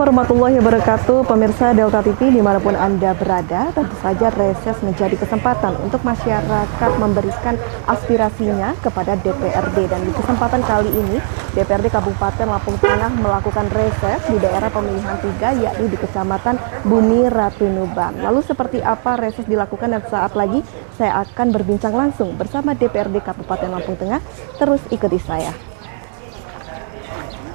Assalamualaikum warahmatullahi wabarakatuh. Pemirsa Delta TV dimanapun Anda berada, tentu saja reses menjadi kesempatan untuk masyarakat memberikan aspirasinya kepada DPRD. Dan di kesempatan kali ini, DPRD Kabupaten Lampung Tengah melakukan reses di daerah pemilihan 3, yakni di Kecamatan Bumi Ratu Nuban. Lalu seperti apa reses dilakukan, dan saat lagi saya akan berbincang langsung bersama DPRD Kabupaten Lampung Tengah. Terus ikuti saya.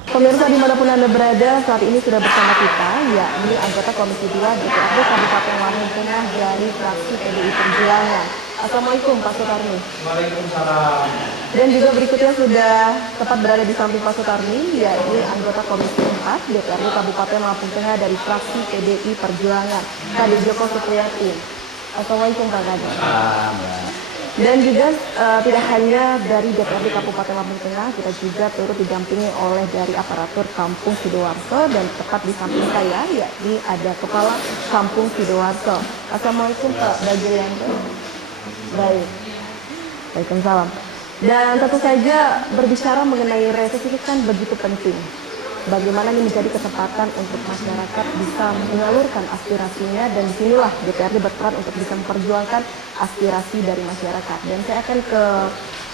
Pemirsa dimanapun Anda berada, saat ini sudah bersama kita, yakni anggota Komisi 2 DPRD Kabupaten Lampung Tengah dari fraksi PDI Perjuangan. Assalamualaikum Pak Sutarmi. Waalaikumsalam. Dan juga berikutnya sudah tepat berada di samping Pak Sutarmi, yakni anggota Komisi 4 DPRD Kabupaten Lampung Tengah dari fraksi PDI Perjuangan, Kadis Joko Supriyatna. Assalamualaikum Pak Kadis. Dan juga tidak hanya dari DPRD Kabupaten Lampung Tengah, kita juga turut didampingi oleh dari aparatur Kampung Sidoarjo, dan tepat di samping saya yakni ada Kepala Kampung Sidoarjo. Assalamualaikum Pak Bagianto. Baik. Waalaikumsalam. Dan tentu saja berbicara mengenai reses ini kan begitu penting. Bagaimana ini menjadi kesempatan untuk masyarakat bisa menyalurkan aspirasinya, dan disinilah DPRD berperan untuk bisa memperjuangkan aspirasi dari masyarakat. Dan saya akan ke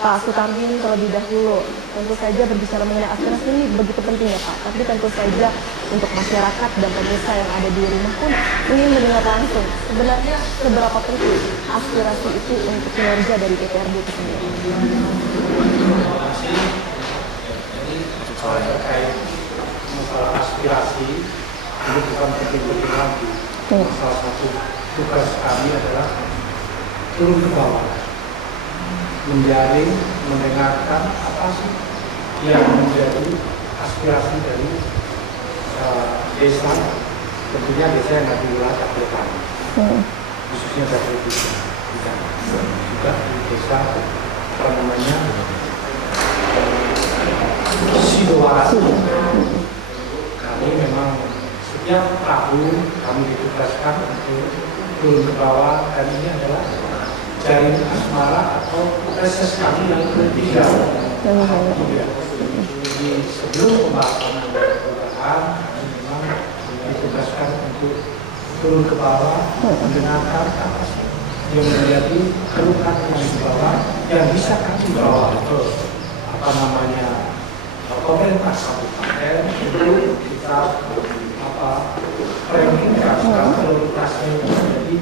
Pak Sutarmi terlebih dahulu. Tentu saja berbicara mengenai aspirasi ini begitu penting ya Pak, tapi tentu saja untuk masyarakat dan pemirsa yang ada di rumah pun ingin mendengar langsung sebenarnya seberapa penting aspirasi itu untuk kinerja dari DPRD itu sendiri. Masalah aspirasi ini bukan penting-penting lagi. Salah satu tugas kami adalah turun ke bawah, menjaring, mendengarkan apa sih yang menjadi aspirasi dari desa, tentunya desa yang ada di wilayah Kabupaten, khususnya dari desa, juga di desa Sidoarjo. Kami memang setiap tahun kami ditugaskan untuk turun ke bawah, dan ini adalah jaring asmara atau reses kami yang ketiga. Jadi sebelum pembahasan perubahan, kami memang ditugaskan untuk turun ke bawah, mendengarkan apa sih yang menjadi keluhan yang di bawah, yang bisa kami bawa ke pemerintah kabupaten untuk kita framingkan prioritasnya menjadi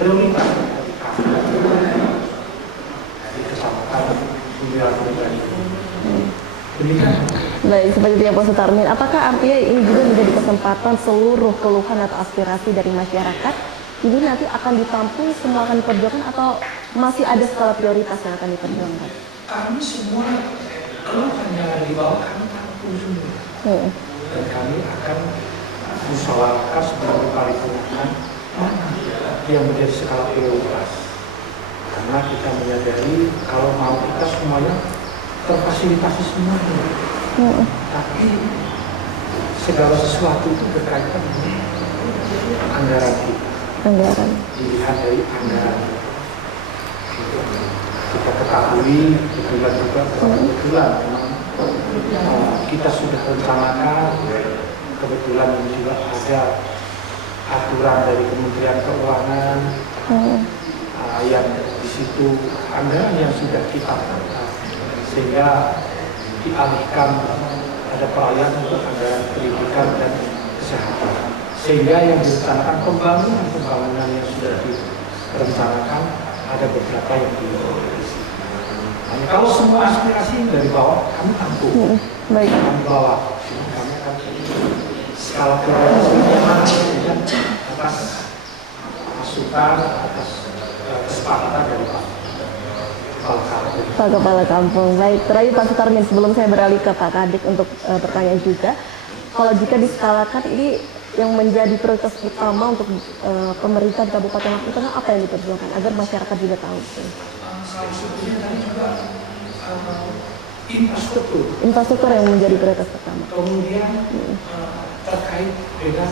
prioritas dari kami dari Kecamatan Bumi Ratu Nuban. Demikian. Baik, seperti itu ya Pak Sutarmi. Apakah artinya ini juga menjadi kesempatan seluruh keluhan atau aspirasi dari masyarakat ini nanti akan ditampung, semua akan diperjuangkan, atau masih ada skala prioritas yang akan diperjuangkan? Kami semua keluhan yang ada di bawah kami tampung semua. Dan kami akan musyawarahkan sebelum paripurnakan mana yang menjadi skala prioritas. Karena kita menyadari kalau mau kita semuanya terfasilitasi semuanya. Tapi segala sesuatu itu berkaitan dengan anggaran kita. Dilihat dari anggaran. Kita ketahui kebetulan memang kita sudah rencanakan, kebetulan ini juga ada aturan dari Kementerian Keuangan yang di situ anggaran yang sudah kita sehingga dialihkan ada proyek untuk anggaran pendidikan dan kesehatan, sehingga yang direncanakan pembangunan yang sudah direncanakan ada beberapa yang hanya kalau semua aspirasi dari bawah kami tampung, kami bawa, kami akan skala prioritasnya atas masukan, atas kesepakatan dari Pak Kepala Kampung. Baik, terakhir Pak Sutarmi, sebelum saya beralih ke Pak Kadis untuk bertanya juga, kalau jika diskalakan ini yang menjadi prioritas utama untuk pemerintah di Kabupaten Lampung Tengah, apa yang diperjuangkan agar masyarakat juga tahu? Salah satunya tadi juga infrastruktur yang menjadi prioritas pertama. Kemudian terkait dengan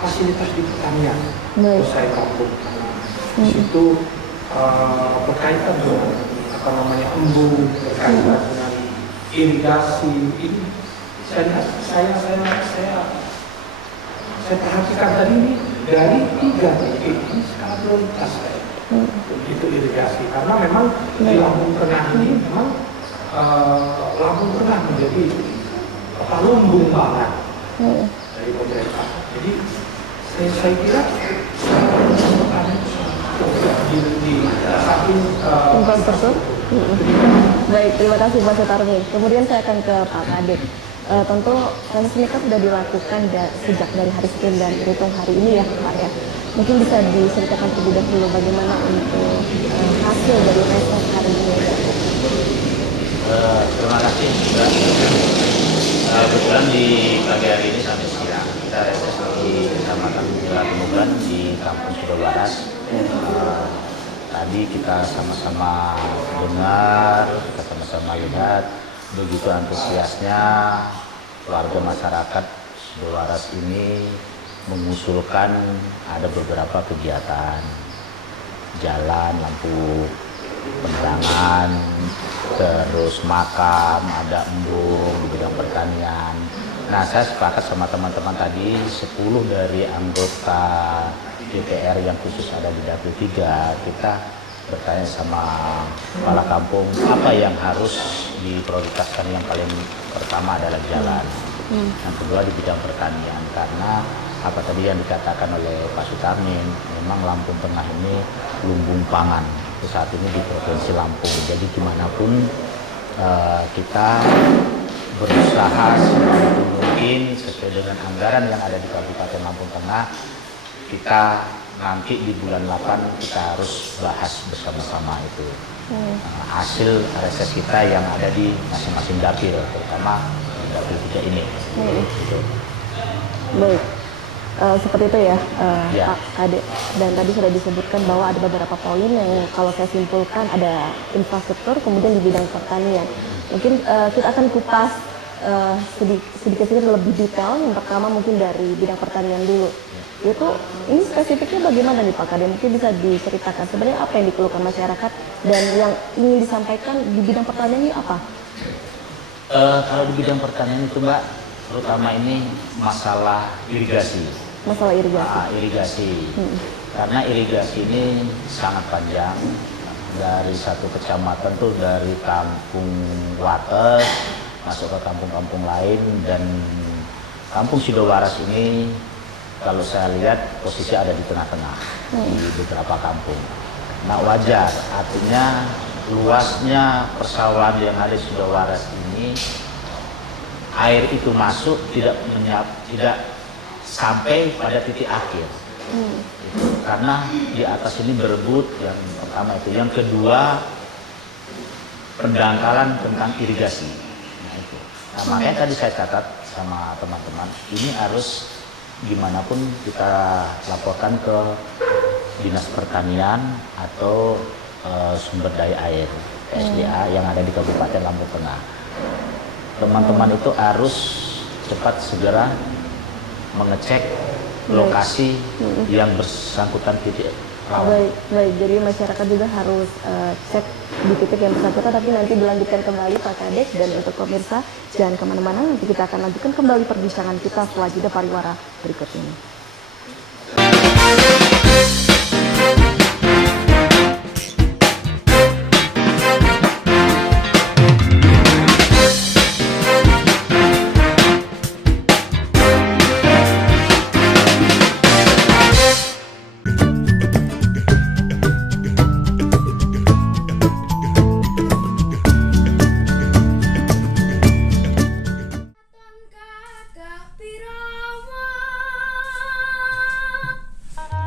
fasilitas di pertanian, usaha kampung. Di situ berkaitan dengan embung, berkaitan dengan irigasi. Ini saya saya perhatikan tadi ini dari 3 titik ini skala prioritas. Itu irigasi karena memang di Lampung Tengah ini memang Lampung Tengah menjadi lumbung pangan dari pemerintah. Jadi saya kira di samping infrastruktur. Baik, terima kasih Pak Sutarmi. Kemudian saya akan ke Pak Kadek. Tentu proses ini kan sudah dilakukan sejak dari hari Senin dan terhitung hari ini ya Pak ya. Mungkin bisa diceritakan terlebih dahulu bagaimana untuk hasil dari reses hari ini ya. Terima kasih Mbak. Kebetulan di pagi hari ini sampai siang kita reses di Kecamatan Temukan di Kampung Sidobaras. Tadi kita sama-sama dengar, kita sama-sama lihat begitu antusiasnya warga masyarakat Sidobaras ini mengusulkan ada beberapa kegiatan jalan, lampu penerangan, terus makam, ada embung di bidang pertanian. Nah, saya sepakat sama teman-teman tadi, 10 dari anggota DPR yang khusus ada di Dapil 3, kita bertanya sama kepala kampung apa yang harus diprioritaskan. Yang paling pertama adalah jalan, yang kedua di bidang pertanian, karena apa tadi yang dikatakan oleh Pak Sutarmin, memang Lampung Tengah ini lumbung pangan saat ini di Provinsi Lampung. Jadi gimana pun kita berusaha semampu mungkin sesuai dengan anggaran yang ada di Kabupaten Lampung Tengah, kita nanti di bulan 8 kita harus bahas bersama-sama itu hasil reses kita yang ada di masing-masing dapil, terutama di Dapil 3 ini. Gitu. Baik. Seperti itu ya, Ya. Pak Kadek. Dan tadi sudah disebutkan bahwa ada beberapa poin yang kalau saya simpulkan ada infrastruktur, kemudian di bidang pertanian. Mungkin kita akan kupas sedikit-sedikit lebih detail. Yang pertama mungkin dari bidang pertanian dulu. Itu ini spesifiknya bagaimana nih Pak Kadek? Mungkin bisa diceritakan sebenarnya apa yang dikeluhkan masyarakat dan yang ingin disampaikan di bidang pertanian ini apa? Kalau di bidang pertanian itu Mbak, terutama ini masalah irigasi. Masalah irigasi. Irigasi. Karena irigasi ini sangat panjang, dari satu kecamatan tuh dari Kampung Wates masuk ke kampung-kampung lain, dan Kampung Sidobaras ini kalau saya lihat posisi ada di tengah-tengah di beberapa kampung. Nah, wajar, artinya luasnya persawahan yang ada di Sidobaras ini, air itu masuk tidak sampai pada titik akhir. Karena di atas ini berebut, yang pertama itu. Yang kedua, pendangkalan tentang irigasi. Nah, itu. Nah, makanya tadi saya catat sama teman-teman, ini harus gimana pun kita laporkan ke Dinas Pertanian atau Sumber Daya Air SDA yang ada di Kabupaten Lampung Tengah. Teman-teman itu harus cepat segera mengecek lokasi yang bersangkutan titik rawan. Baik. Jadi masyarakat juga harus cek di titik yang bersangkutan, tapi nanti dilanjutkan kembali Pak Kadek. Dan untuk pemirsa, jangan kemana-mana, nanti kita akan lanjutkan kembali perbincangan kita setelah jeda pariwara berikut ini.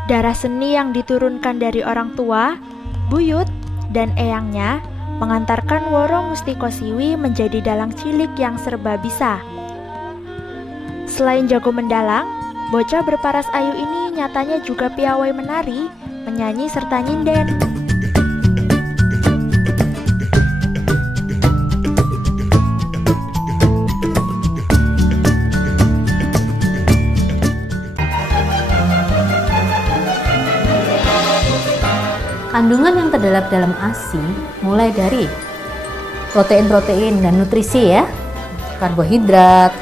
Darah seni yang diturunkan dari orang tua, buyut, dan eyangnya mengantarkan Woro Mustiko Siwi menjadi dalang cilik yang serba bisa. Selain jago mendalang, bocah berparas ayu ini nyatanya juga piawai menari, menyanyi serta nyinden. Kandungan yang terdapat dalam ASI mulai dari protein-protein dan nutrisi ya, karbohidrat,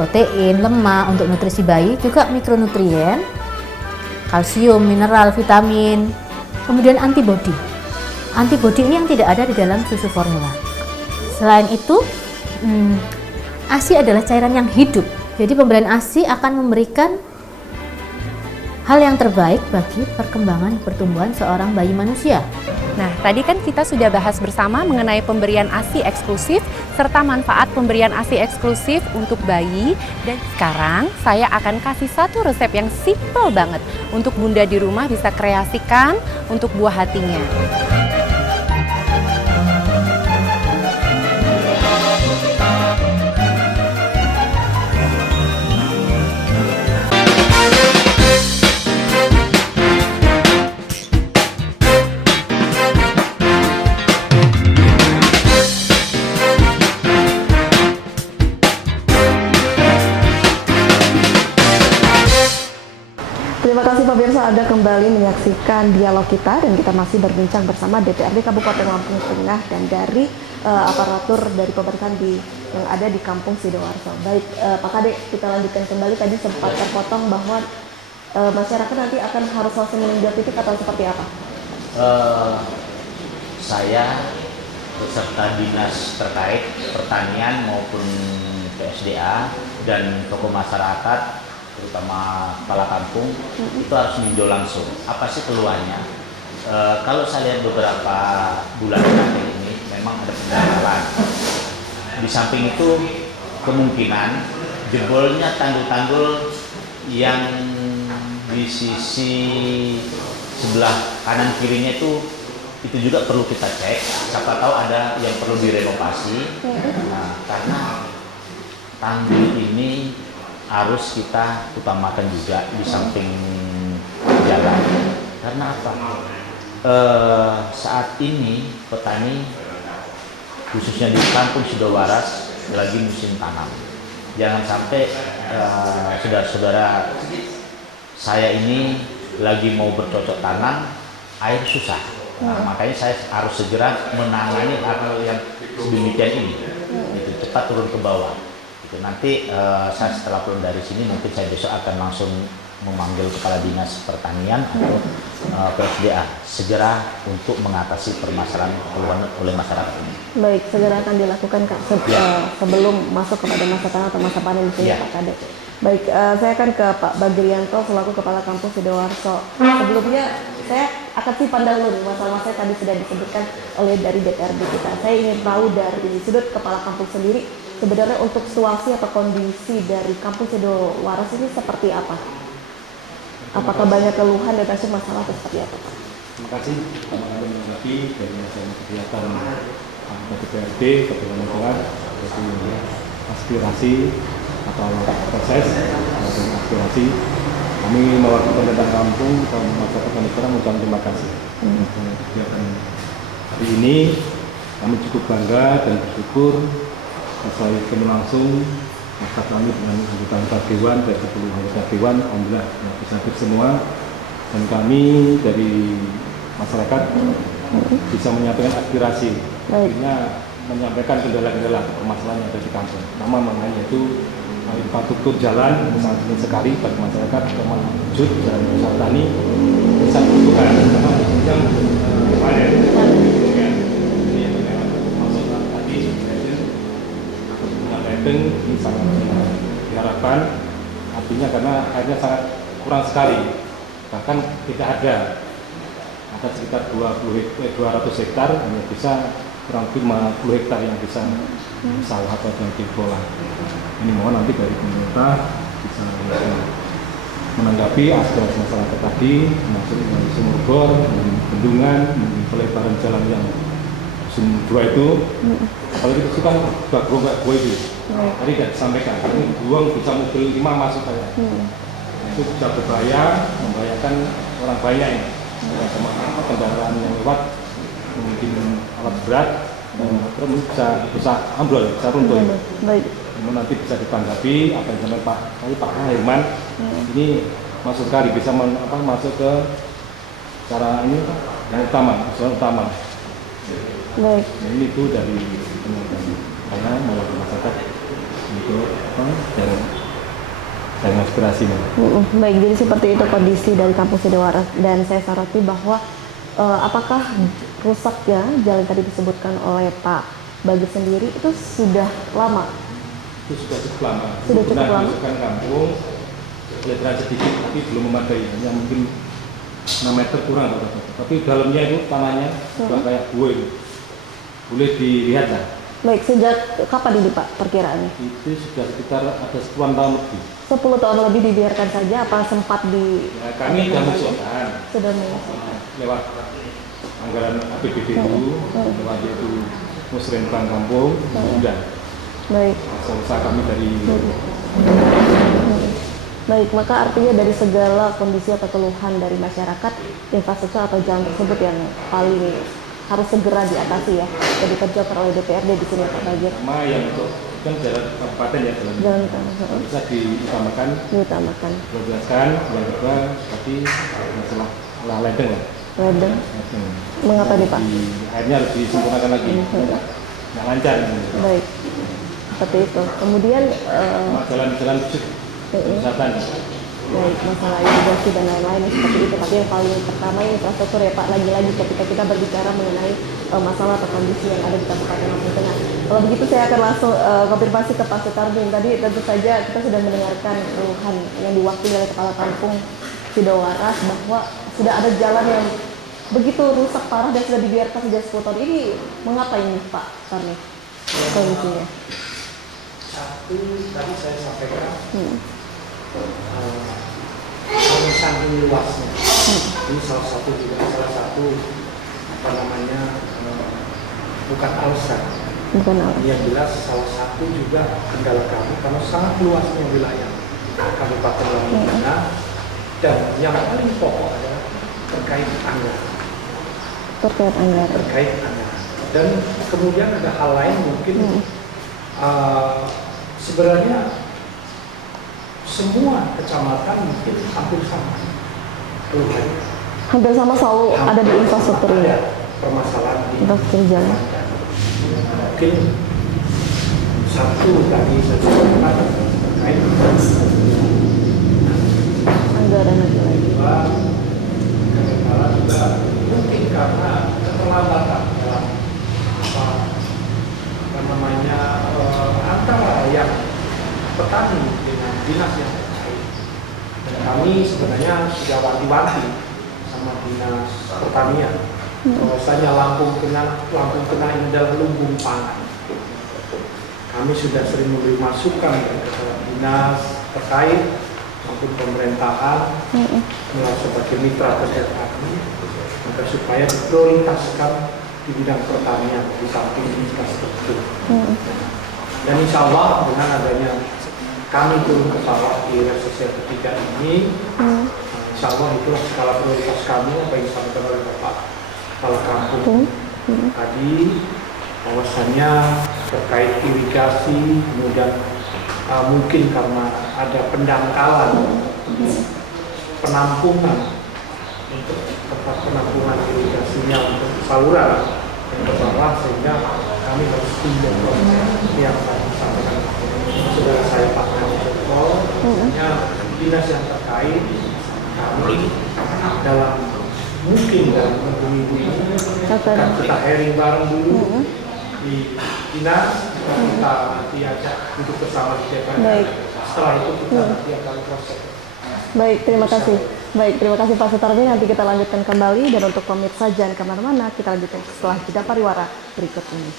protein, lemak untuk nutrisi bayi, juga mikronutrien, kalsium, mineral, vitamin, kemudian antibodi. Antibodi ini yang tidak ada di dalam susu formula. Selain itu, ASI adalah cairan yang hidup. Jadi pemberian ASI akan memberikan hal yang terbaik bagi perkembangan pertumbuhan seorang bayi manusia. Nah, tadi kan kita sudah bahas bersama mengenai pemberian ASI eksklusif serta manfaat pemberian ASI eksklusif untuk bayi. Dan sekarang saya akan kasih satu resep yang simple banget untuk Bunda di rumah bisa kreasikan untuk buah hatinya. Terima kasih pemirsa, Anda kembali menyaksikan dialog kita dan kita masih berbincang bersama DPRD Kabupaten Lampung Tengah dan dari aparatur dari pemerintahan yang ada di Kampung Sidoarjo. Baik, Pak Kade, kita lanjutkan kembali. Tadi sempat terpotong bahwa masyarakat nanti akan harus langsung meninjau titik atau seperti apa? Saya beserta dinas terkait pertanian maupun PSDA dan tokoh masyarakat, terutama kepala kampung, itu harus meninjau langsung. Apa sih keluhannya? Kalau saya lihat beberapa bulan terakhir ini memang ada pendangkalan. Di samping itu kemungkinan jebolnya tanggul-tanggul yang di sisi sebelah kanan kirinya itu juga perlu kita cek. Siapa tahu ada yang perlu direnovasi. Nah, karena tanggul ini harus kita utamakan juga di samping jalan. Karena apa? Saat ini petani khususnya di Kampung Sidowaras lagi musim tanam. Jangan sampai saudara-saudara saya ini lagi mau bercocok tanam, air susah. Nah, makanya saya harus segera menangani hal yang sedemikian ini. Itu cepat turun ke bawah. Nanti saya setelah pulang dari sini mungkin saya besok akan langsung memanggil kepala dinas pertanian atau PSDA segera untuk mengatasi permasalahan keluhan oleh masyarakat ini. Baik, segera akan dilakukan Kak sebelum masuk kepada masa tanam atau masa panen di sini, Pak Kade. Baik, saya akan ke Pak Bagrianto selaku Kepala Kampung Sidoarjo. Sebelumnya saya akan simpan dahulu masalah-masalah tadi sudah disebutkan oleh dari DPRD kita. Saya ingin tahu dari sudut Kepala Kampung sendiri, sebenarnya untuk situasi atau kondisi dari Kampung Sidowaras ini seperti apa? Apakah banyak keluhan dan kasus masalah atau seperti apa, Pak? Terima kasih teman-teman menanggapi dari hasil kegiatan DPRD Kabupaten Lampung, yaitu aspirasi atau proses dari aspirasi. Kami mewakili tentang kampung dan masyarakat Indonesia mengucapkan terima kasih. Kegiatan hari ini kami cukup bangga dan bersyukur bisa ketemu langsung masa kami dengan anggota Dewan dari 10 anggota Dewan, alhamdulillah bisa hadir semua, dan kami dari masyarakat bisa menyampaikan aspirasi, akhirnya menyampaikan kendala-kendala atau permasalahan yang ada di kampung. Nama mengenai yaitu infrastruktur jalan sangat penting sekali bagi masyarakat, terwujud dan usaha tani bisa dibutuhkan karena yang panen ini yang masuk tadi ini sangat diharapkan, artinya karena airnya sangat kurang sekali, bahkan tidak ada sekitar 200 hektar, hanya bisa kurang lebih 50 hektar yang bisa sawah atau yang dikelola. Ini mohon nanti dari pemerintah bisa menanggapi aspirasi masyarakat tadi, termasuk sumur bor, bendungan, pelebaran jalan yang sumur 2 itu, apalagi itu kan gua itu. Tadi tidak disampaikan, ini buang bisa mobil 5 masuk saja. Itu bisa berbahaya, membahayakan orang banyak ini. Kendaraan yang lewat, mungkin alat berat, terus bisa ambrol, bisa runtuh. Baik. nanti bisa ditanggapi apa yang disampaikan Pak Herman. Ini masuk sekali bisa masuk ke cara ini yang utama, usulan utama. Baik. Nah, ini itu dari karena mewakili masyarakat untuk jaring aspirasinya. Baik, jadi seperti itu kondisi dari kampung Sidowaras, dan saya soroti bahwa apakah rusaknya jalan tadi disebutkan oleh Pak Bagit sendiri itu sudah lama? Itu sudah cukup lama. Sudah cukup lama. Dimasukkan kampung, kelihatan sedikit tapi belum memadai, hanya mungkin 6 meter kurang tapi dalamnya itu tanahnya sudah kayak gue itu. Boleh dilihat lah. Baik, sejak kapan ini Pak perkiraannya? Itu sudah sekitar ada 10 tahun lebih. 10 tahun lebih dibiarkan saja, apa sempat di... Ya, kami sudah mengusulkan. Sudah mengusulkan. Lewat anggaran APBD itu, lewat yaitu musrenbang kampung, sudah. Baik. Usaha kami dari... Baik, maka artinya dari segala kondisi atau keluhan dari masyarakat, infrastruktur atau jalan tersebut yang paling harus segera diatasi ya, dan dikerjakan oleh DPRD di sini Pak Bagit. Sama yang untuk kan jalan kabupaten ya, jalan bisa diutamakan. Prioritaskan. Yang kedua tadi masalah ledeng lah. Ledeng. Mengapa nih Pak? Airnya harus disempurnakan lagi. Nggak lancar. Baik, seperti itu. Kemudian jalan-jalan wisata. Baik, masalah irigasi dan lain-lain seperti itu. Tapi yang paling pertama infrastruktur ya Pak, lagi-lagi ketika kita berbicara mengenai masalah atau kondisi yang ada di Kabupaten Lampung Tengah. Kalau begitu saya akan langsung konfirmasi ke Pak Sutarding. Tadi tentu saja kita sudah mendengarkan keluhan yang diwakili oleh Kepala Kampung Sidowaras bahwa sudah ada jalan yang begitu rusak parah dan sudah dibiarkan sejak 10 tahun ini. Mengapa ini Pak Sarni kondisinya? Satu, tadi saya sampaikan saking luasnya. Ini salah satu bukan alasan. Yang jelas salah satu juga kendala kami karena sangat luasnya wilayah Kabupaten Lampung Tengah, dan yang paling pokok adalah terkait anggaran. Dan kemudian ada hal lain mungkin sebenarnya semua kecamatan mungkin hampir sama. Hampir sama selalu ada di infrastruktur ini. Permasalahan di infrastruktur jalan. Mungkin satu tadi saya sampaikan terkait anggaran lagi. Kadang-kadang juga mungkin karena keterlambatan dalam antara yang petani dengan dinas yang terkait. Dan kami sebenarnya sudah wanti-wanti sama dinas pertanian bahwasanya Lampung Tengah ini adalah lumbung pangan. Kami sudah sering memberi masukan dari kepala dinas terkait maupun pemerintahan sebagai mitra kerja kami agar supaya diprioritaskan di bidang pertanian di samping infrastruktur. Dan insya Allah dengan adanya kami turun ke sawah di reses yang ketiga ini, insya Allah itulah skala prioritas kami apa yang disampaikan oleh Bapak Kepala Kampung tadi, bahwasannya terkait irigasi, kemudian mungkin karena ada pendangkalan penampungan untuk tempat penampungan irigasinya untuk saluran yang ke bawah, sehingga kami harus tinjau yang disampaikan saudara saya Pak Joko, hanya dinas yang terkait kami dalam minggu-minggu ini akan kita hearing bareng dulu di dinas, kita nanti ajak duduk bersama di DPR. Setelah itu kita nanti akan proses. Baik, terima kasih. Terima kasih Pak Sutardi. Nanti kita lanjutkan kembali, dan untuk pemirsa jangan kemana-mana, kita lanjutkan setelah jeda pariwara berikut ini.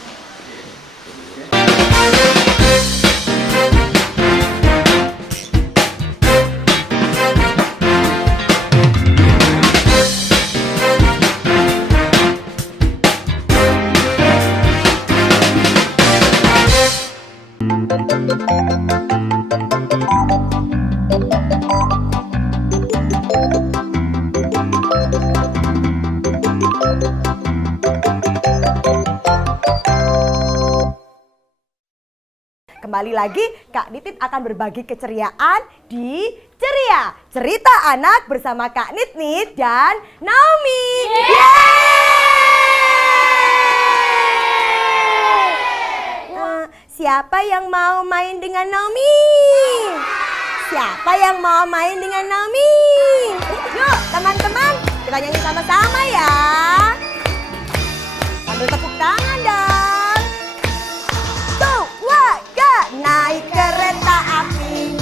Kembali lagi, Kak Nitit akan berbagi keceriaan di Ceria, cerita anak bersama Kak Nit dan Naomi. siapa yang mau main dengan Naomi? Siapa yang mau main dengan Naomi? Yuk teman-teman, kita nyanyi sama-sama ya. Sambil tepuk tangan dong. Tuh, wah, gak naik kereta api.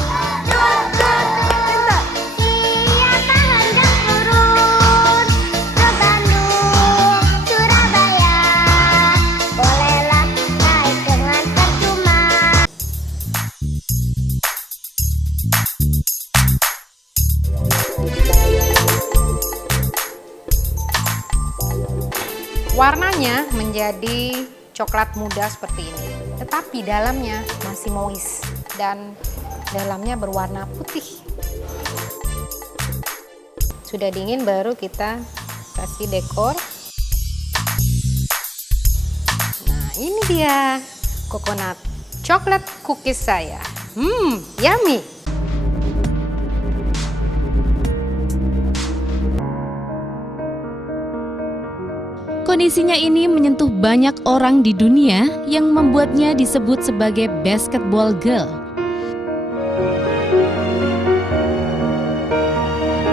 Tut, tut, tut. Siapa hendak turun ke Bandung, Surabaya, bolehlah naik dengan percuma. Warnanya menjadi coklat muda seperti ini, tetapi dalamnya masih moist dan dalamnya berwarna putih. Sudah dingin baru kita kasih dekor. Nah, ini dia coconut coklat cookies saya. Yummy. Kondisinya ini menyentuh banyak orang di dunia yang membuatnya disebut sebagai basketball girl.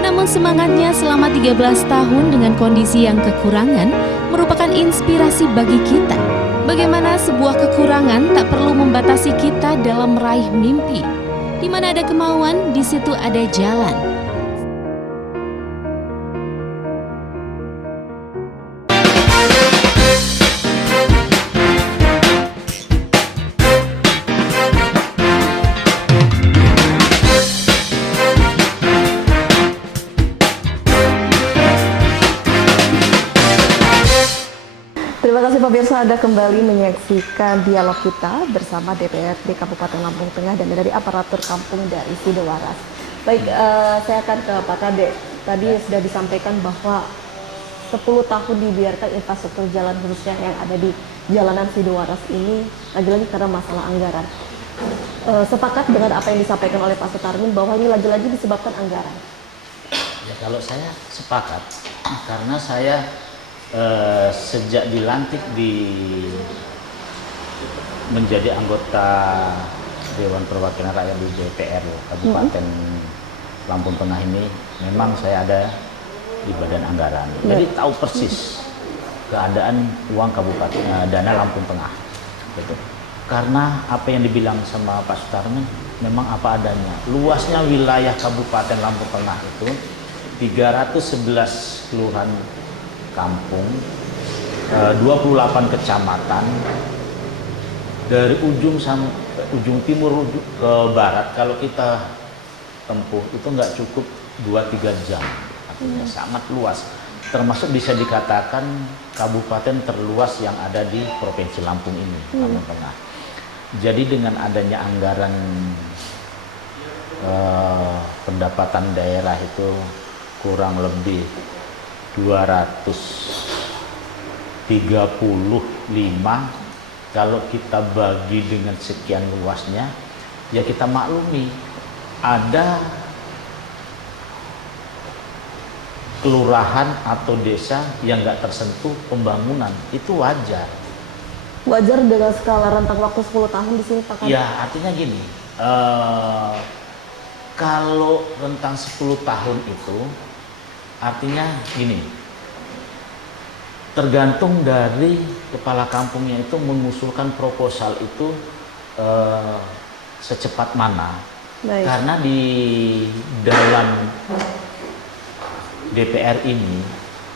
Namun semangatnya selama 13 tahun dengan kondisi yang kekurangan merupakan inspirasi bagi kita. Bagaimana sebuah kekurangan tak perlu membatasi kita dalam meraih mimpi. Di mana ada kemauan, di situ ada jalan. Terima kasih pemirsa, Anda kembali menyaksikan dialog kita bersama DPRD Kabupaten Lampung Tengah dan dari aparatur kampung dari Sidowaras. Baik, saya akan ke Pak Kade. Tadi sudah disampaikan bahwa 10 tahun dibiarkan infrastruktur jalan khususnya yang ada di jalanan Sidowaras ini lagi-lagi karena masalah anggaran. Sepakat dengan apa yang disampaikan oleh Pak Sutarmin bahwa ini lagi-lagi disebabkan anggaran. Ya, kalau saya sepakat, karena saya sejak dilantik menjadi anggota Dewan Perwakilan Rakyat di DPR Kabupaten Lampung Tengah ini, memang saya ada di Badan Anggaran. Jadi tahu persis keadaan uang kabupaten dana Lampung Tengah. Gitu. Karena apa yang dibilang sama Pak Sutarmin memang apa adanya. Luasnya wilayah Kabupaten Lampung Tengah itu 311 kelurahan kampung, 28 kecamatan, dari ujung timur ke barat kalau kita tempuh itu nggak cukup 2-3 jam, artinya sangat luas, termasuk bisa dikatakan kabupaten terluas yang ada di Provinsi Lampung ini, Lampung Tengah. Jadi dengan adanya anggaran pendapatan daerah itu kurang lebih 235, kalau kita bagi dengan sekian luasnya, ya kita maklumi ada kelurahan atau desa yang nggak tersentuh pembangunan, itu wajar. Wajar dengan skala rentang waktu 10 tahun di sini Pak Kade? Ya, artinya gini, kalau rentang 10 tahun itu artinya gini, tergantung dari kepala kampungnya itu mengusulkan proposal itu secepat mana. Baik. Karena di dalam DPR ini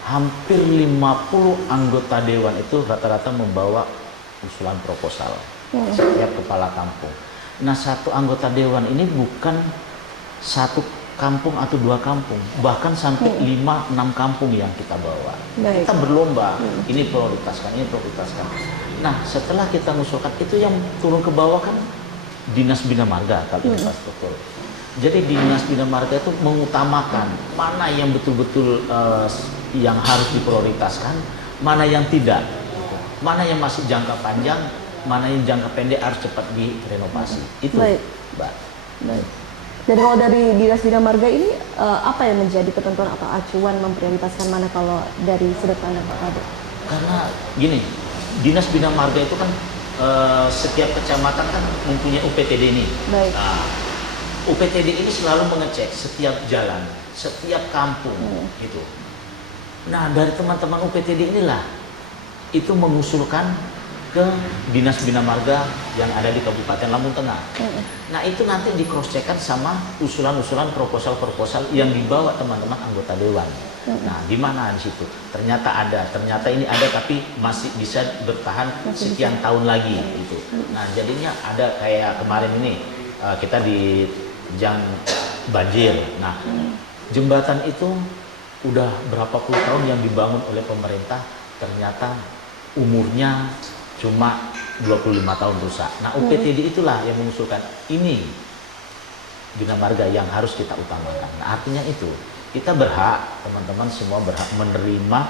hampir 50 anggota dewan itu rata-rata membawa usulan proposal setiap kepala kampung. Nah, satu anggota dewan ini bukan satu kampung atau 2 kampung, bahkan sampai 5-6 kampung yang kita bawa. Baik. Kita berlomba, ini prioritaskan, ini prioritaskan. Nah, setelah kita mengusulkan itu yang turun ke bawah kan Dinas Bina Marga kalau infrastruktur. Jadi Dinas Bina Marga itu mengutamakan mana yang betul-betul yang harus diprioritaskan, mana yang tidak, mana yang masih jangka panjang, mana yang jangka pendek harus cepat direnovasi. Itu, Baik. Mbak. Baik. Dan kalau dari Dinas Bina Marga ini apa yang menjadi ketentuan atau acuan memprioritaskan mana kalau dari sudut pandang Pak Kade? Karena gini, Dinas Bina Marga itu kan setiap kecamatan kan mempunyai UPTD ini. Baik. Nah, UPTD ini selalu mengecek setiap jalan, setiap kampung gitu. Nah, dari teman-teman UPTD inilah itu mengusulkan ke Dinas Bina Marga yang ada di Kabupaten Lampung Tengah. Nah, itu nanti di cross check sama usulan-usulan proposal-proposal yang dibawa teman-teman anggota dewan. Nah, di mana di situ? Ternyata ini ada tapi masih bisa bertahan sekian tahun lagi gitu. Nah, jadinya ada kayak kemarin ini kita di Jang banjir. Nah, jembatan itu udah berapa puluh tahun yang dibangun oleh pemerintah, ternyata umurnya cuma 25 tahun rusak. Nah, UPTD itulah yang mengusulkan ini Bina Marga yang harus kita utamakan. Nah, artinya itu kita berhak, teman-teman semua berhak menerima,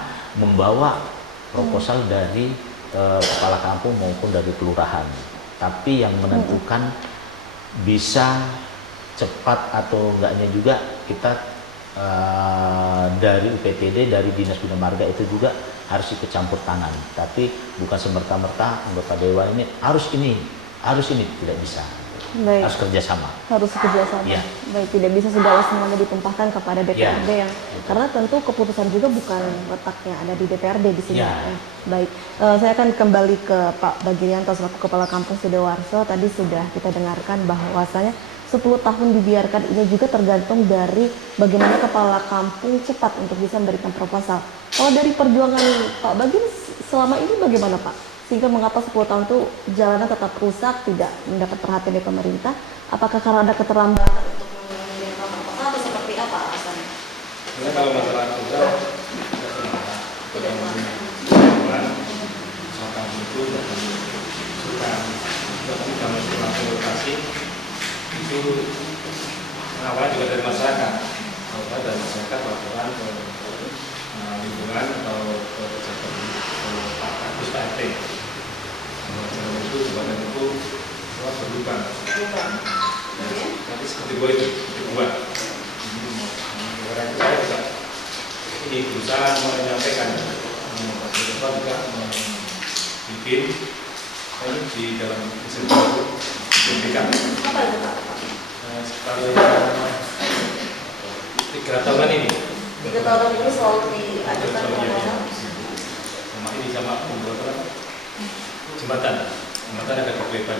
membawa proposal dari kepala kampung maupun dari kelurahan. Tapi yang menentukan bisa cepat atau enggaknya juga kita dari UPTD, dari Dinas Bina Marga itu juga harus ikut campur tangan. Tapi bukan semerta-merta anggota dewan ini harus ini tidak bisa. Baik. Harus kerjasama. Harus kerjasama. Ya. Baik, tidak bisa segala semuanya ditumpahkan kepada DPRD Ya. yang karena tentu keputusan juga bukan letaknya ada di DPRD di sini. Ya. Baik, saya akan kembali ke Pak Bagirianto selaku Kepala Kampung Sidoarso. Tadi sudah kita dengarkan bahwasanya 10 tahun dibiarkan ini juga tergantung dari bagaimana kepala kampung cepat untuk bisa memberikan proposal. Kalau dari perjuangan Pak Bagir selama ini bagaimana Pak? Sehingga mengapa 10 tahun itu jalanan tetap rusak, tidak mendapat perhatian dari pemerintah? Apakah karena ada keterlambatan untuk mengirimkan proposal atau seperti apa alasannya? Karena kalau masalah proposal Tidak semangat. misalkan itu tapi kalau setelah lokasi itu awalnya juga dari masyarakat, laporan ke lingkungan atau ke pejabat Pak Agus Pak RT. Jalan itu jembatan itu berlubang. Nanti seperti gua itu dibuat. Saya juga ini berusaha menyampaikan Pak Bapak juga bikin ini di dalam mesin baru sertifikat. Apa itu Pak? Sekitar 3 tahunan ini. 3 tahun ini selalu diajukan proposal. Sama ini sama pembuatan jembatan agak lebar.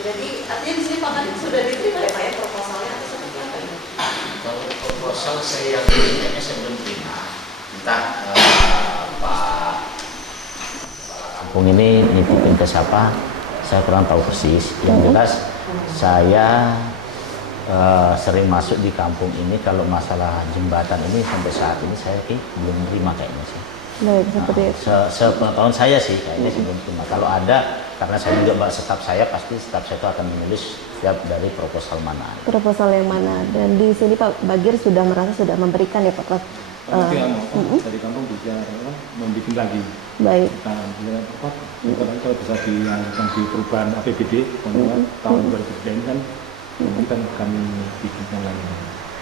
Jadi artinya di sini Pak Kadin sudah diterima ya Pak ya proposalnya atau seperti apa ini? Kalau proposal saya kayaknya saya belum terima. Entah Pak kampung ini nitipin ke siapa, saya kurang tahu persis. Yang jelas saya sering masuk di kampung ini. Kalau masalah jembatan ini sampai saat ini saya belum terima kayaknya sih. Baik, seperti itu. Sepengetahuan saya sih kayaknya sih belum terima. Kalau ada, karena saya juga staf saya pasti staf saya itu akan menulis setiap dari proposal mana. Proposal yang mana? Dan di sini Pak Bagir sudah merasa sudah memberikan ya Pak. Dari kampung bisa membuat lagi. Baik. Kalau bisa dilakukan di perubahan APBD tahun 2009 kan kita kami bikinkan lagi.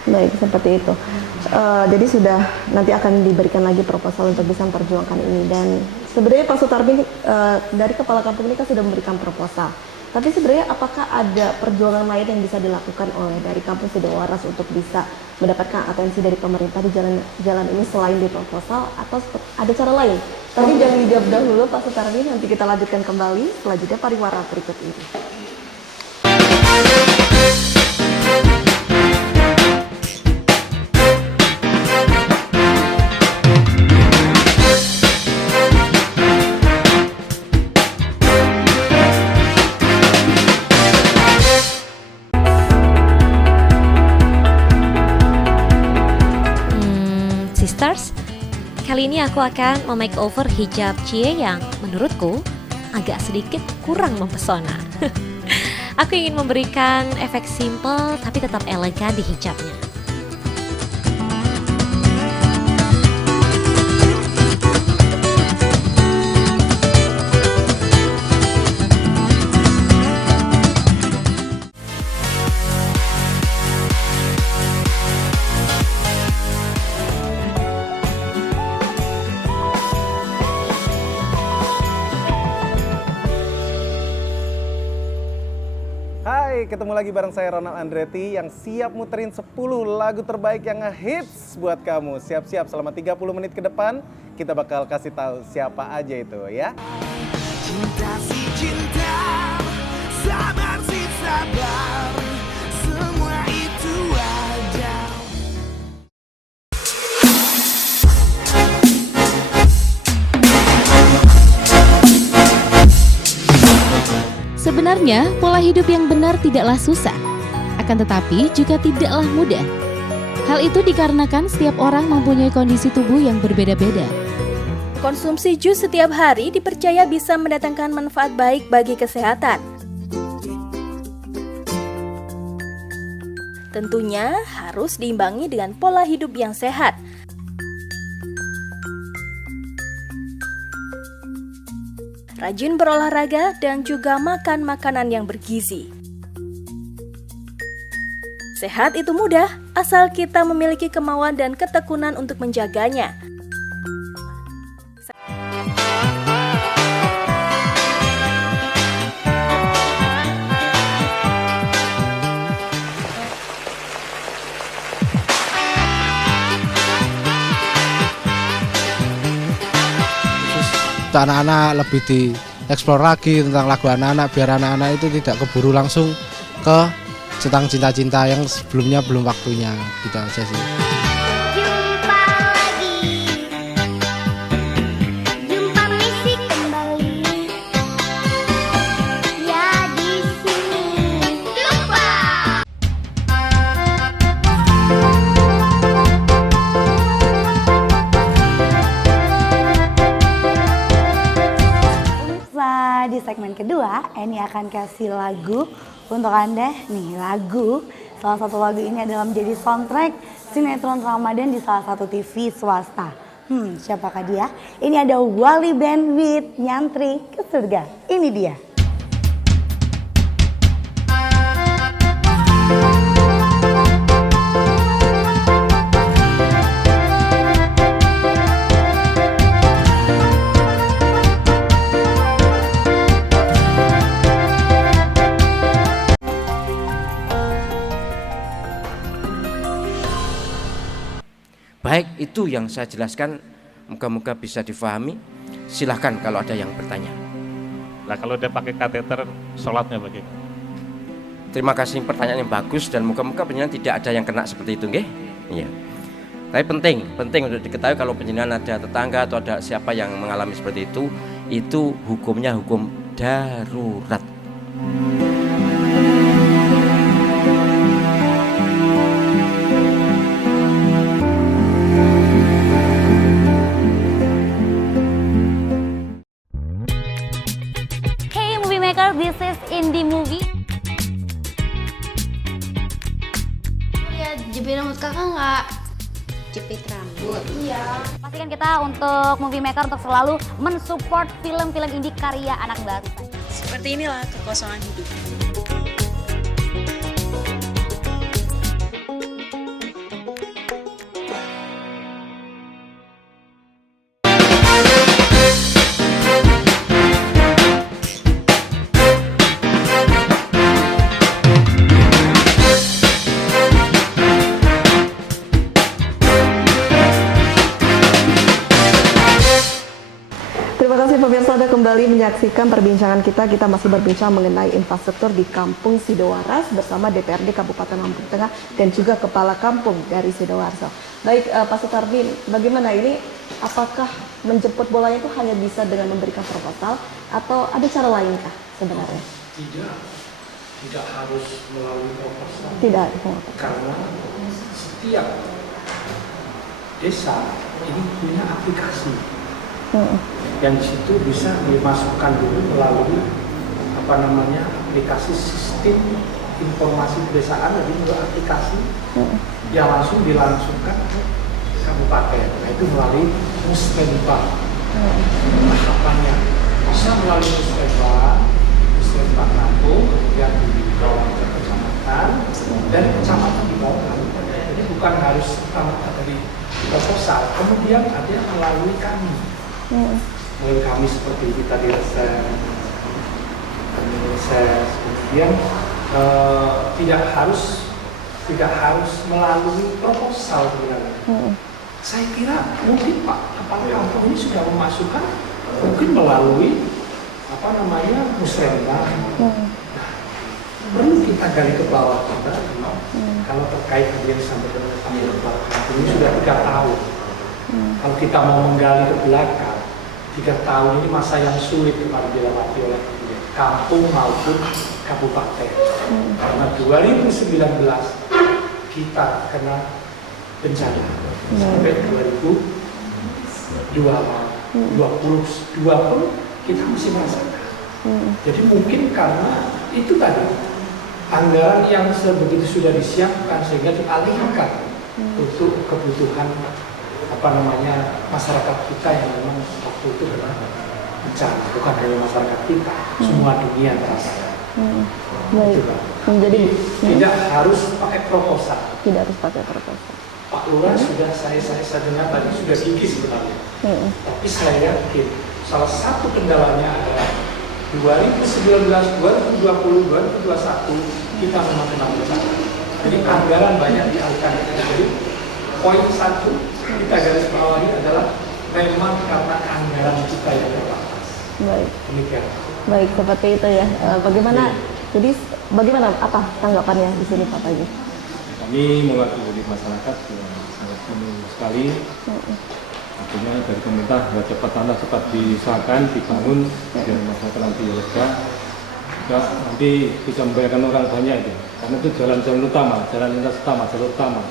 Baik, seperti itu. Jadi sudah nanti akan diberikan lagi proposal untuk bisa memperjuangkan ini. Dan sebenarnya Pak Sutarmi dari kepala kampung ini kan sudah memberikan proposal. Tapi sebenarnya apakah ada perjuangan lain yang bisa dilakukan oleh dari kampung Sidowaras untuk bisa mendapatkan atensi dari pemerintah di jalan ini selain di proposal atau ada cara lain? Tadi jangan dijawab dahulu Pak Sutarmi, nanti kita lanjutkan kembali setelah jeda pariwara berikut ini. Sisters, kali ini aku akan memakeover hijab Cie yang menurutku agak sedikit kurang mempesona. Aku ingin memberikan efek simple tapi tetap elegan di hijabnya. ketemu lagi bareng saya Ronald Andretti yang siap muterin 10 lagu terbaik yang ngehits buat kamu. Siap-siap selama 30 menit ke depan kita bakal kasih tahu siapa aja itu ya. Cinta si cinta, sabar si sabar, semua itu wajar. Sebenarnya, pola hidup yang benar tidaklah susah, akan tetapi juga tidaklah mudah. Hal itu dikarenakan setiap orang mempunyai kondisi tubuh yang berbeda-beda. Konsumsi jus setiap hari dipercaya bisa mendatangkan manfaat baik bagi kesehatan. Tentunya harus diimbangi dengan pola hidup yang sehat. Rajin berolahraga dan juga makan makanan yang bergizi. Sehat itu mudah, asal kita memiliki kemauan dan ketekunan untuk menjaganya. Anak-anak lebih dieksplor lagi tentang lagu anak-anak biar anak-anak itu tidak keburu langsung ke tentang cinta-cinta yang sebelumnya belum waktunya, gitu aja sih. Di segmen kedua, Eni akan kasih lagu untuk Anda. Nih lagu, salah satu lagu ini adalah menjadi soundtrack sinetron Ramadan di salah satu TV swasta. Siapakah dia? Ini ada Wali Band with Nyantri ke Surga. Ini dia. Baik, itu yang saya jelaskan, moga-moga bisa difahami. Silahkan kalau ada yang bertanya. Nah kalau dia pakai kateter, sholatnya bagaimana? Terima kasih, pertanyaan yang bagus dan moga-moga penjenengan tidak ada yang kena seperti itu, nggih? Iya. Tapi penting untuk diketahui kalau penjenengan ada tetangga atau ada siapa yang mengalami seperti itu hukumnya hukum darurat. This is Indie Movie. Ya, jepit rambut kakak nggak? Jepit rambut? Iya. Pastikan kita untuk Movie Maker untuk selalu mensupport film-film indie karya anak bangsa. Seperti inilah kekosongan hidup. Terima kasih pemirsa, Anda kembali menyaksikan perbincangan kita. Kita masih berbincang mengenai infrastruktur di Kampung Sidowaras bersama DPRD Kabupaten Lampung Tengah dan juga Kepala Kampung dari Sidoarjo. Baik, Pak Sutarmin, bagaimana ini? Apakah menjemput bolanya itu hanya bisa dengan memberikan proposal atau ada cara lainkah sebenarnya? Tidak harus melalui proposal. Tidak. Karena setiap desa ini punya aplikasi. Yang di situ bisa dimasukkan dulu melalui aplikasi sistem informasi pedesaan, jadi juga aplikasi yang langsung dilangsungkan ke kabupaten. Nah itu melalui Muslemba. Tahapannya bisa melalui Muslemba Kampung, kemudian dibawa ke kecamatan, dari kecamatan dibawa ke kabupaten. Jadi bukan harus dari proposal, kemudian ada melalui kami. Melalui kami seperti kita di reses, kemudian tidak harus melalui proposal sebenarnya. Saya kira mungkin Pak Kepala Kampung ini sudah memasukkan mungkin melalui musrenbang. Perlu kita gali ke bawah juga. Kalau terkait dengan disampaikan oleh Kepala Kampung ini sudah 3 tahun. Kalau kita mau menggali ke belakang, 3 tahun ini masa yang sulit kemarin dilewati oleh kampung maupun kabupaten. Karena 2019 kita kena bencana sampai 2020 pun kita masih merasakan. Jadi mungkin karena itu tadi anggaran yang sebegitu sudah disiapkan sehingga dialihkan untuk kebutuhan masyarakat kita yang memang waktu itu kena bencana, bukan hanya masyarakat kita, semua dunia merasakan. Baik. Jadi tidak harus pakai proposal. Tidak harus pakai proposal. Pak Lurah sudah saya dengar tadi sudah gigi sebenarnya. Tapi saya yakin salah satu kendalanya adalah 2019, 2020, 2021 kita memang kena bencana. Jadi anggaran banyak dialihkan. Jadi poin 1 kita garis bawahi adalah memang karena anggaran kita yang terbatas. Baik. Demikian. Baik, seperti itu ya. Bagaimana? Jadi bagaimana apa tanggapannya di sini Pak Pagi? Kami mewakili masyarakat yang sangat penuh sekali. Artinya dari pemerintah cepat tanah cepat disahkan, dibangun biar masyarakat nanti lega. Nanti bisa membayarkan orang banyak itu. Karena itu jalan-jalan utama, jalan lintas utama, jalur utama,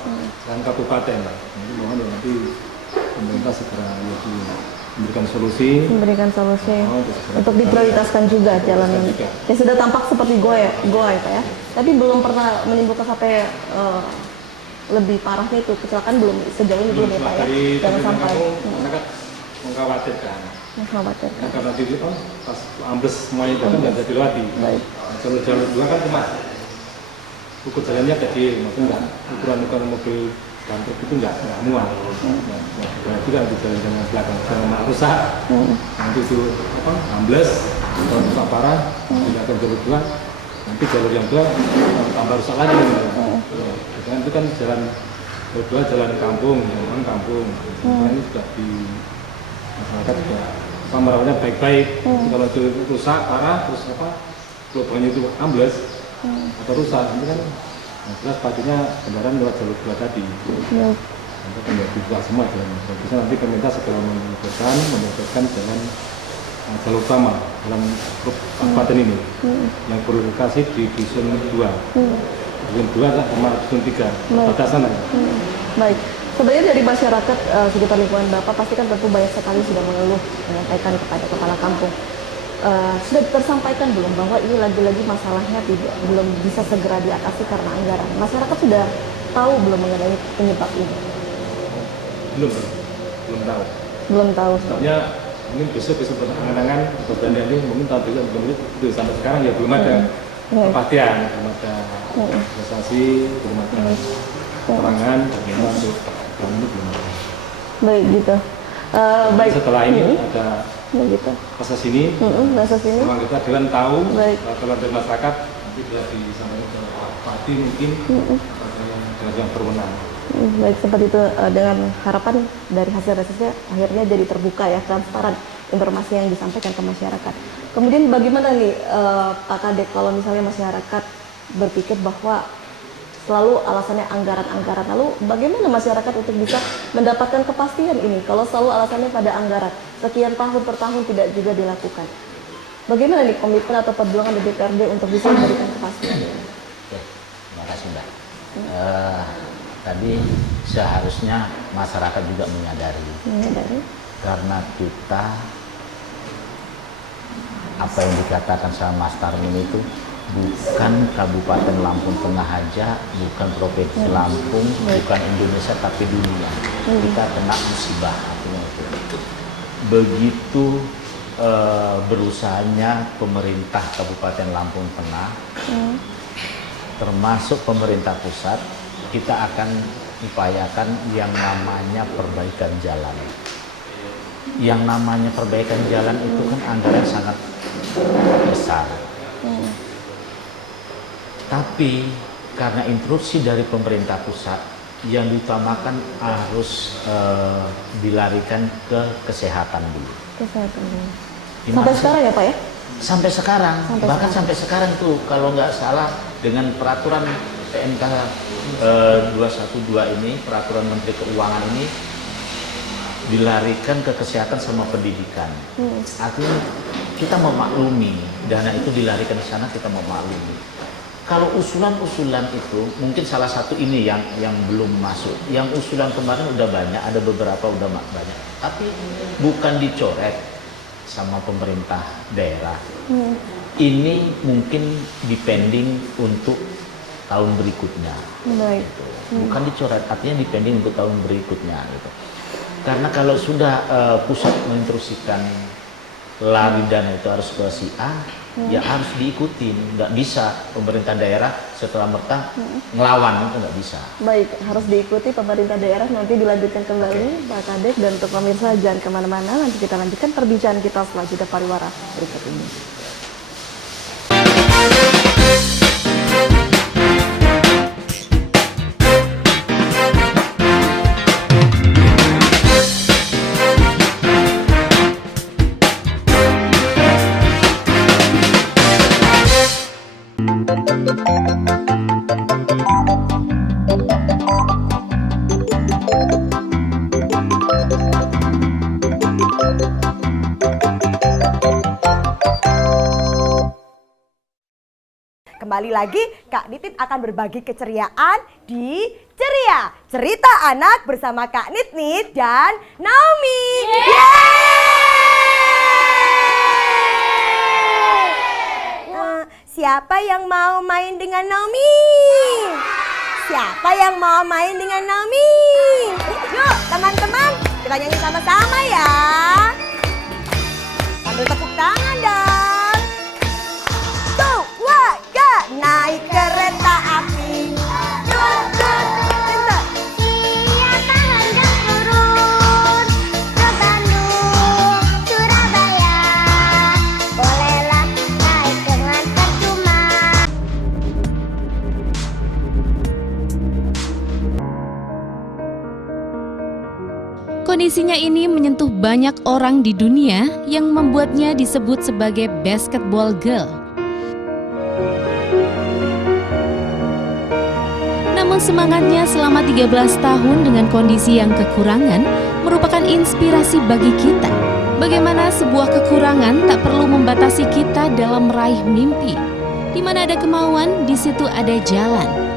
jalan kabupaten. Jadi mohon nanti pemerintah segera memberikan solusi. Untuk diprioritaskan juga jalan ini. Ya sudah tampak seperti goa ya Pak ya. Tapi belum pernah menimbulkan sampai lebih parahnya itu kecelakaan belum sejauh ini belum ya Pak ya. Jangan sampai. Masyarakat mengkhawatirkan. Karena di pas ambles semuanya itu kan nggak bisa dilewati. Jalur-jalur 2 kan cuma ukur jalannya kecil, maksudnya ukuran mobil dan itu nggak muat. Berarti kan di jalan-jalan belakang jalan rusak, nanti itu ambles, kalau rusak parah, tidak akan jalur 2, nanti jalur yang 2 tambah rusak lagi. Itu kan jalan jalur 2 jalan kampung, memang kampung. Ini sudah di masyarakat juga merawatnya baik-baik. Kalau itu rusak parah, terus lubangnya itu ambles atau rusak, itu kan jelas pastinya kendaraan lewat jalur 2 tadi. Untuk dibuka semua jalan. Bisa nanti pemerintah segera membuatkan jalan jalur utama dalam kabupaten ini yang berlokasi di dusun 2. Dusun 2 sama dusun 3. Batasan aja. Baik. Sebenarnya dari masyarakat sekitar lingkungan Bapak pasti kan tentu banyak sekali sudah mengeluh menyampaikan kepada kepala kampung. Sudah tersampaikan belum bahwa ini lagi-lagi masalahnya belum bisa segera diatasi karena anggaran? Masyarakat sudah tahu belum mengenai penyebab ini? Belum tahu. Belum tahu. Soalnya mungkin besok penanganan perjanjian ini mungkin tahun itu sampai sekarang ya belum ada kepastian, belum ada prestasi, belum ada keterangan bagaimana untuk tahun ini belum ada. Baik gitu. Baik. Setelah ini ada gitu. proses ini, memang kita dengan tahu kalau ada masyarakat nanti bisa disampaikan ke Pak Bupati mungkin ada yang berwenang. Baik, seperti itu dengan harapan dari hasil resesnya akhirnya jadi terbuka ya, transparan informasi yang disampaikan ke masyarakat. Kemudian bagaimana nih Pak Kadek kalau misalnya masyarakat berpikir bahwa selalu alasannya anggaran-anggaran, lalu bagaimana masyarakat untuk bisa mendapatkan kepastian ini kalau selalu alasannya pada anggaran, sekian tahun per tahun tidak juga dilakukan? Bagaimana nih komitmen atau perjuangan dari DPRD untuk bisa memberikan kepastian ini? Terima kasih Mbak. Tadi seharusnya masyarakat juga menyadari karena kita apa yang dikatakan sama Mas Tarmin itu bukan Kabupaten Lampung Tengah aja, bukan Provinsi Lampung, bukan Indonesia, tapi dunia. Kita kena musibah. Begitu berusahanya pemerintah Kabupaten Lampung Tengah, termasuk pemerintah pusat, kita akan upayakan yang namanya perbaikan jalan. Yang namanya perbaikan jalan itu kan anggaran sangat besar. Tapi karena instruksi dari pemerintah pusat yang diutamakan harus dilarikan ke kesehatan dulu. Kesehatan dulu. Gimana Sampai sih? sekarang ya Pak ya? Sampai sekarang, bahkan sekarang. sampai sekarang tuh kalau nggak salah dengan peraturan PMK 212 ini, peraturan Menteri Keuangan ini dilarikan ke kesehatan sama pendidikan. Artinya kita memaklumi dana itu dilarikan ke sana, kita memaklumi. Kalau usulan-usulan itu mungkin salah satu ini yang belum masuk. Yang usulan kemarin udah banyak, ada beberapa udah banyak. Tapi bukan dicoret sama pemerintah daerah. Ini mungkin dipending untuk tahun berikutnya. Baik. Bukan dicoret, artinya dipending untuk tahun berikutnya gitu. Karena kalau sudah pusat menginstruksikan lari dana itu harus ke si A, ya harus diikutin. Nggak bisa pemerintah daerah setelah merta ngelawan, itu nggak bisa. Baik, harus diikuti pemerintah daerah. Nanti dilanjutkan kembali Pak Kadek, dan untuk pemirsa jangan kemana-mana. Nanti kita lanjutkan perbincangan kita setelah jeda pariwara berikut ini. Kembali lagi, Kak Nitit akan berbagi keceriaan di Ceria. Cerita anak bersama Kak Nit dan Naomi. Siapa yang mau main dengan Naomi? Siapa yang mau main dengan Naomi? Yuk teman-teman, kita nyanyi sama-sama ya. Sambil tepuk tangan dong. Tuh, wah, gak naik kereta api. Siapa hendak turun ke Bandung, Surabaya, bolehlah naik dengan percuma. Kondisinya ini menyentuh banyak orang di dunia yang membuatnya disebut sebagai basketball girl. Namun semangatnya selama 13 tahun dengan kondisi yang kekurangan merupakan inspirasi bagi kita. Bagaimana sebuah kekurangan tak perlu membatasi kita dalam meraih mimpi. Di mana ada kemauan, di situ ada jalan.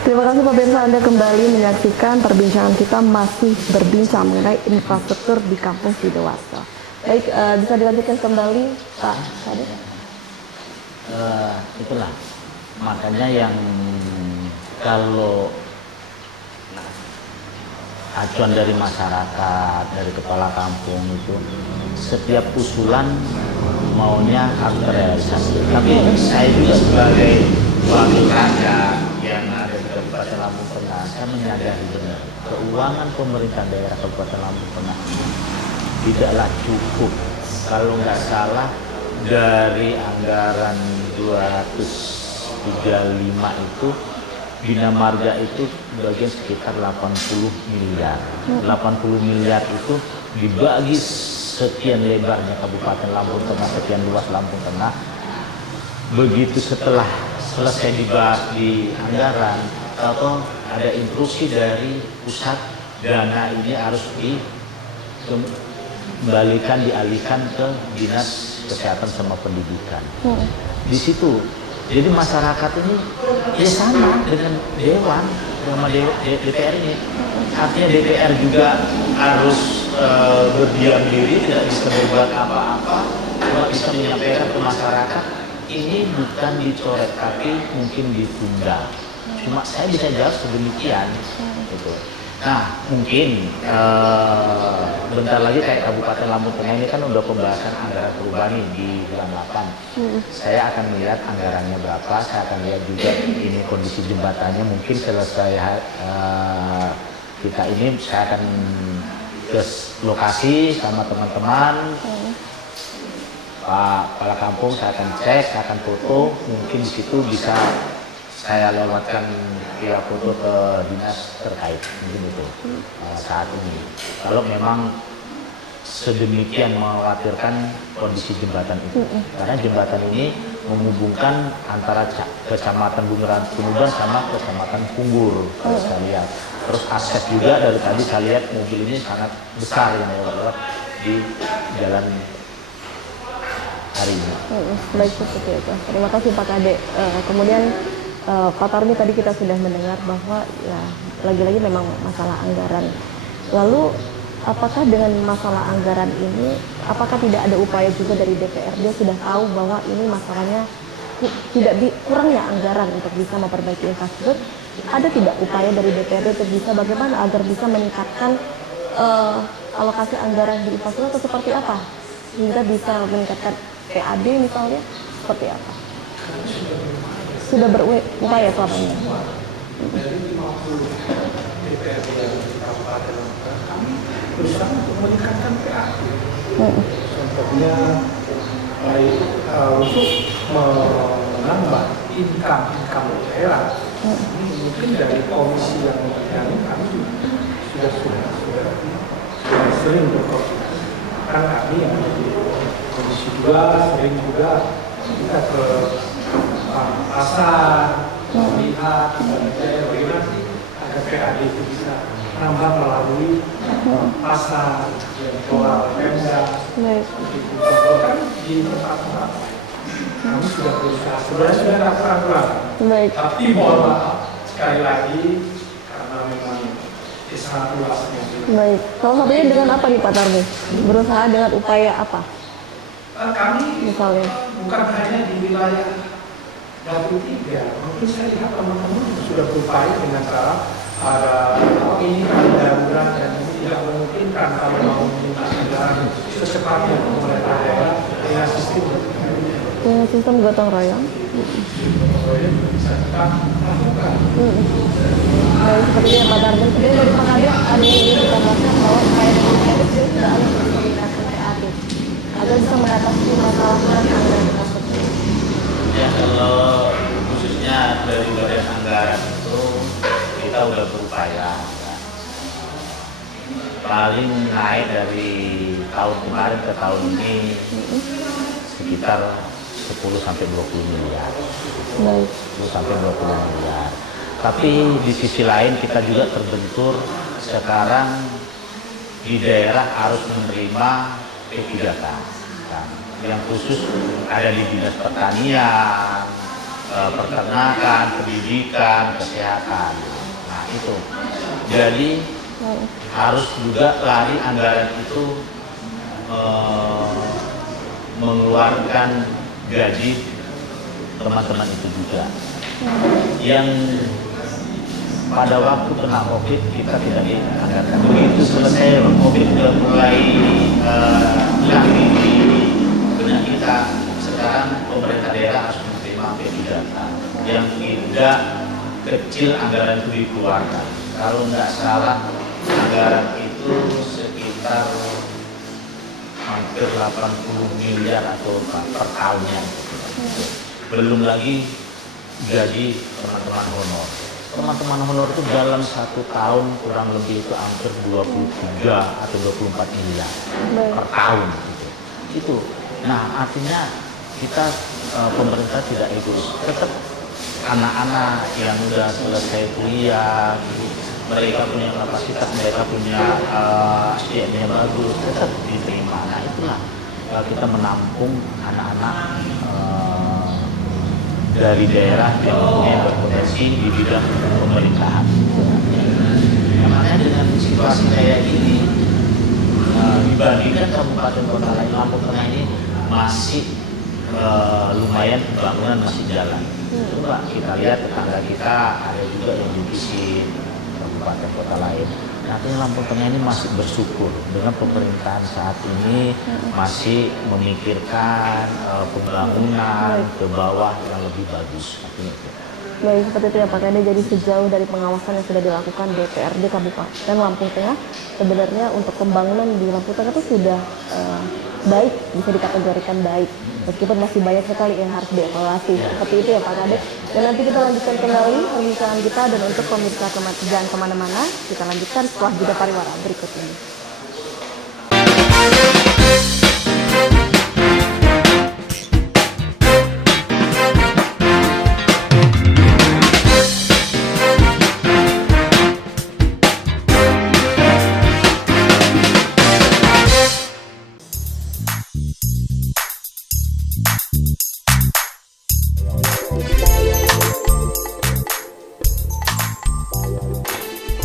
Terima kasih pemirsa, Anda kembali menyaksikan perbincangan kita masih berbincang mengenai infrastruktur di kampung Sidoarjo. Baik, bisa dilanjutkan kembali Pak Kadek? Itulah makanya yang kalau acuan dari masyarakat, dari kepala kampung itu setiap usulan maunya harus terrealisasi. Tapi saya juga sebagai wakil rakyat yang ada di Kabupaten Lampung Tengah, saya menyadari benar keuangan pemerintah daerah Kabupaten Lampung Tengah tidaklah cukup. Kalau nggak salah dari anggaran 235 itu Bina Marga itu bagian sekitar 80 miliar. 80 miliar itu dibagi sekian lebarnya Kabupaten Lampung Tengah, sekian luas Lampung Tengah. Begitu setelah selesai dibahas di anggaran, atau ada instruksi dari pusat, dana ini harus dikembalikan, dialihkan ke Dinas Kesehatan sama Pendidikan. Di situ, jadi masyarakat ini ya sama dengan Dewan, sama DPR ini. Artinya DPR juga harus berdiam diri, tidak bisa berbuat apa-apa, cuma bisa menyampaikan ke masyarakat. Ini bukan dicoret, tapi mungkin ditunda. Cuma saya bisa jawab sedemikian. Gitu. Nah, mungkin bentar lagi kayak Kabupaten Lampung Tengah ini kan udah pembahasan anggaran perubahan nih di bulan 8. Saya akan melihat anggarannya berapa, saya akan lihat juga ini kondisi jembatannya. Mungkin selesai kita ini, saya akan ke lokasi sama teman-teman. Pak Kepala Kampung saya akan cek, saya akan foto. Mungkin di situ bisa saya lewatkan via foto ke dinas terkait, mungkin itu saat ini. Kalau memang sedemikian mengkhawatirkan kondisi jembatan itu, karena jembatan ini menghubungkan antara Kecamatan Bundaran Pemuda sama Kecamatan Punggur, kalau saya lihat. Terus akses juga dari tadi saya lihat mobil ini sangat besar yang lewat di jalan hari ini. Baik, seperti itu. Terima kasih Pak Kade. Kemudian Pak Tarmi, tadi kita sudah mendengar bahwa ya lagi-lagi memang masalah anggaran. Lalu apakah dengan masalah anggaran ini, apakah tidak ada upaya juga dari DPRD sudah tahu bahwa ini masalahnya kurangnya anggaran untuk bisa memperbaiki infrastruktur? Ada tidak upaya dari DPRD untuk bisa bagaimana agar bisa meningkatkan alokasi anggaran di infrastruktur atau seperti apa? Hingga bisa meningkatkan PAD misalnya, seperti apa? Sudah berupaya selama ini. Dari 50 DPRD yang di Kabupaten Lampung, kami berusaha untuk meningkatkan PAD. Contohnya untuk menambah income daerah. Mungkin dari komisi yang kami juga sudah sering berkoordinasi. Kan kami yang di komisi 2 sering juga kita ke pasar, melihat bagaimana sih agar PAD itu bisa nambah melalui pasar yang dikelola Pemda. Kan di tempat-tempat kami sudah berusaha, sebenarnya sudah kurang-kurang. Tapi mohon maaf sekali lagi karena memang sangat luasnya. Baik, salah satunya dengan apa nih Pak Tarmi? Berusaha dengan upaya apa? Kami misalnya bukan hanya di wilayah Dapur 3, mungkin saya lihat teman-teman sudah berupaya dengan cara ada ini kan darurat dan ini tidak memungkinkan kalau mau meminta anggaran secepatnya ke pemerintah daerah dengan sistem gotong royong. Bisa kita lakukan. Baik, sepertinya Pak Tarmi sendiri dari Pak Kade ada yang ingin ditambahkan bahwa upaya DPRD sudah ada meningkatkan PAD agar bisa mengatasi masalah anggaran infrastruktur. Ya, kalau khususnya dari badan anggaran itu kita udah berupaya ya. Paling naik dari tahun kemarin ke tahun ini sekitar 10 sampai 20 miliar. 10 sampai 20 miliar. Tapi di sisi lain kita juga terbentur sekarang di daerah harus menerima P3K. Yang khusus ada di Dinas Pertanian, Peternakan, Pendidikan, Kesehatan. Nah itu. Jadi harus juga lari anggaran itu mengeluarkan gaji teman-teman itu juga. Yang pada waktu kena COVID kita tidak dianggarkan. Begitu selesai COVID sudah mulai hilang di benak kita. Sekarang pemerintah daerah harus menerima P3K yang tidak kecil anggaran itu dikeluarkan. Kalau nggak salah anggaran itu sekitar hampir 80 miliar atau per tahunnya. Belum lagi gaji teman-teman honor. Teman-teman honor itu dalam 1 tahun kurang lebih itu hampir 23 atau 24 miliar per tahun. Itu. Nah artinya kita pemerintah tidak egois. Tetap anak-anak yang udah selesai kuliah, mereka punya kapasitas, mereka punya SDM yang bagus, tetap diterima. Nah itulah kita menampung anak-anak dari daerah yang punya berpotensi di bidang pemerintahan. Makanya dengan situasi kayak ini, dibandingkan kabupaten kota lain, Lampung Tengah ini masih lumayan pembangunan masih jalan. Coba kita lihat tetangga kita ada juga yang dibisin kabupaten kota lain. artinya Lampung Tengah ini masih bersyukur dengan pemerintahan saat ini masih memikirkan pembangunan ke bawah yang lebih bagus. Artinya itu. Baik, seperti itu ya Pak Kade. Jadi sejauh dari pengawasan yang sudah dilakukan DPRD Kabupaten Lampung Tengah, sebenarnya untuk pembangunan di Lampung Tengah itu sudah baik, bisa dikategorikan baik. Meskipun masih banyak sekali yang harus dievaluasi. Seperti itu ya Pak Kade. Dan nanti kita lanjutkan kembali perbincangan kita, dan untuk pemirsa jangan kemana-mana, kita lanjutkan setelah jeda pariwara berikut ini.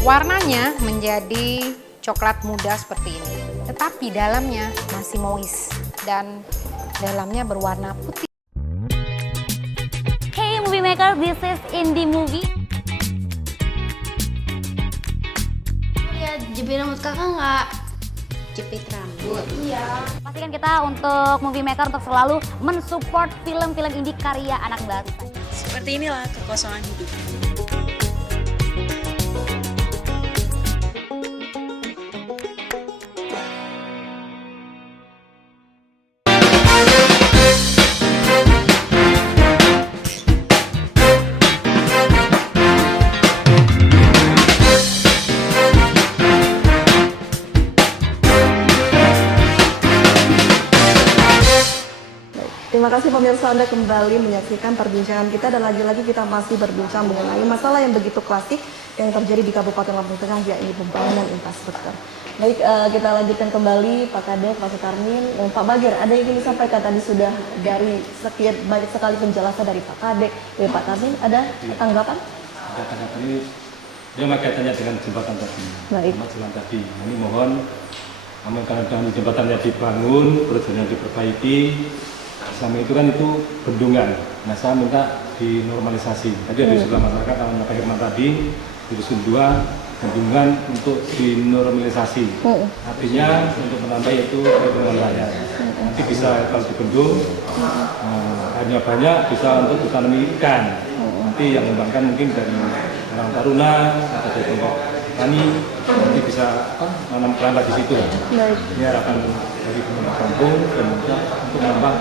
Warnanya menjadi coklat muda seperti ini, tetapi dalamnya masih moist dan dalamnya berwarna putih. Hey movie maker, this is Indie Movie. Ya, jepit rambut kakak nggak? Jepit rambut? Iya. Pastikan kita untuk movie maker untuk selalu mensupport film-film indie karya anak baru. Seperti inilah kekosongan hidup. Terima kasih pemirsa, Anda kembali menyaksikan perbincangan kita, dan lagi-lagi kita masih berbincang mengenai masalah yang begitu klasik yang terjadi di Kabupaten Lampung Tengah, yaitu pembangunan infrastruktur. Baik, kita lanjutkan kembali Pak Kadek, Pak Sutarmin, dan Pak Bagir. Ada yang ingin disampaikan tadi sudah dari sekian banyak sekali penjelasan dari Pak Kadek, dari Pak Tarmin. Ada tanggapan? Ada tanggapan ini, dia kaitannya dengan jembatan tadi. Baik. Jalan tadi. Ini mohon, karena jembatannya dibangun, perjalanannya diperbaiki. Sama itu kan itu bendungan. Nah, saya minta dinormalisasi. Tadi ada sebelah masyarakat namanya Pak Herman tadi di Dusun 2, bendungan untuk dinormalisasi. Artinya untuk menambah itu perlindungan rakyat. Nanti bisa kalau dibendung hanya banyak bisa untuk ditanami ikan. Nanti yang mengembangkan mungkin dari orang taruna atau dari kelompok tani, nanti bisa menanam keramba di situ. Ini harapan dari pemerintah kampung dan juga untuk menambah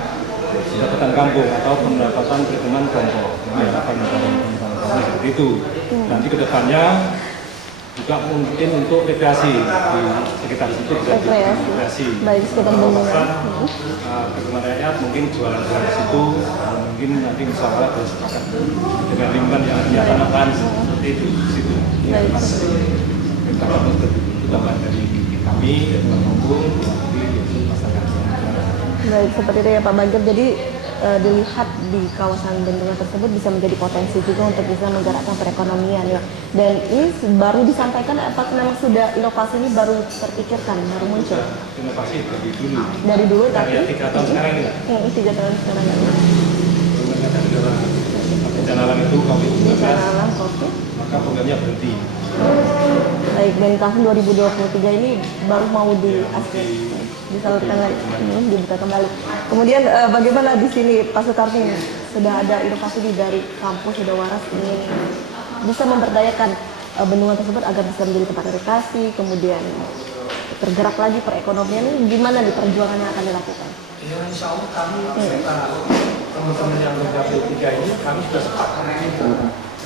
pendapatan kampung atau pendapatan perhitungan kelompok. Ini harapan dari kampung seperti itu. Nanti kedepannya juga mungkin untuk rekreasi di sekitar situ bisa rekreasi. Baik, sekitar bendungan. Perhitungan rakyat mungkin jualan-jualan di situ, mungkin nanti insya Allah bersepakat dengan lingkungan yang ditanamkan seperti itu di situ. Kita harus tambah dari kami, dari kampung, dari masyarakat. Baik, seperti itu ya Pak Bagir. Jadi dilihat di kawasan bendungan tersebut bisa menjadi potensi juga untuk bisa menggerakkan perekonomian ya. Dan ini baru disampaikan, apakah memang sudah inovasi ini baru terpikirkan, baru muncul? Inovasi dari dulu. Dari dulu, tapi 3 tahun sekarang ini. 3 tahun sekarang ini. Bencana alam itu COVID-19, maka programnya berhenti. Baik, dari tahun 2023 ini baru mau disalurkan lagi, dibuka kembali. Kemudian bagaimana di sini Pak Sutarmin, sudah ada inovasi dari kampus sudah waras ini bisa memberdayakan bendungan tersebut agar bisa menjadi tempat rekreasi, kemudian tergerak lagi perekonomian, ini gimana nih perjuangan yang akan dilakukan? Ya, insya Allah kami teman-teman yang mencapai 3 ini kami sudah sepakat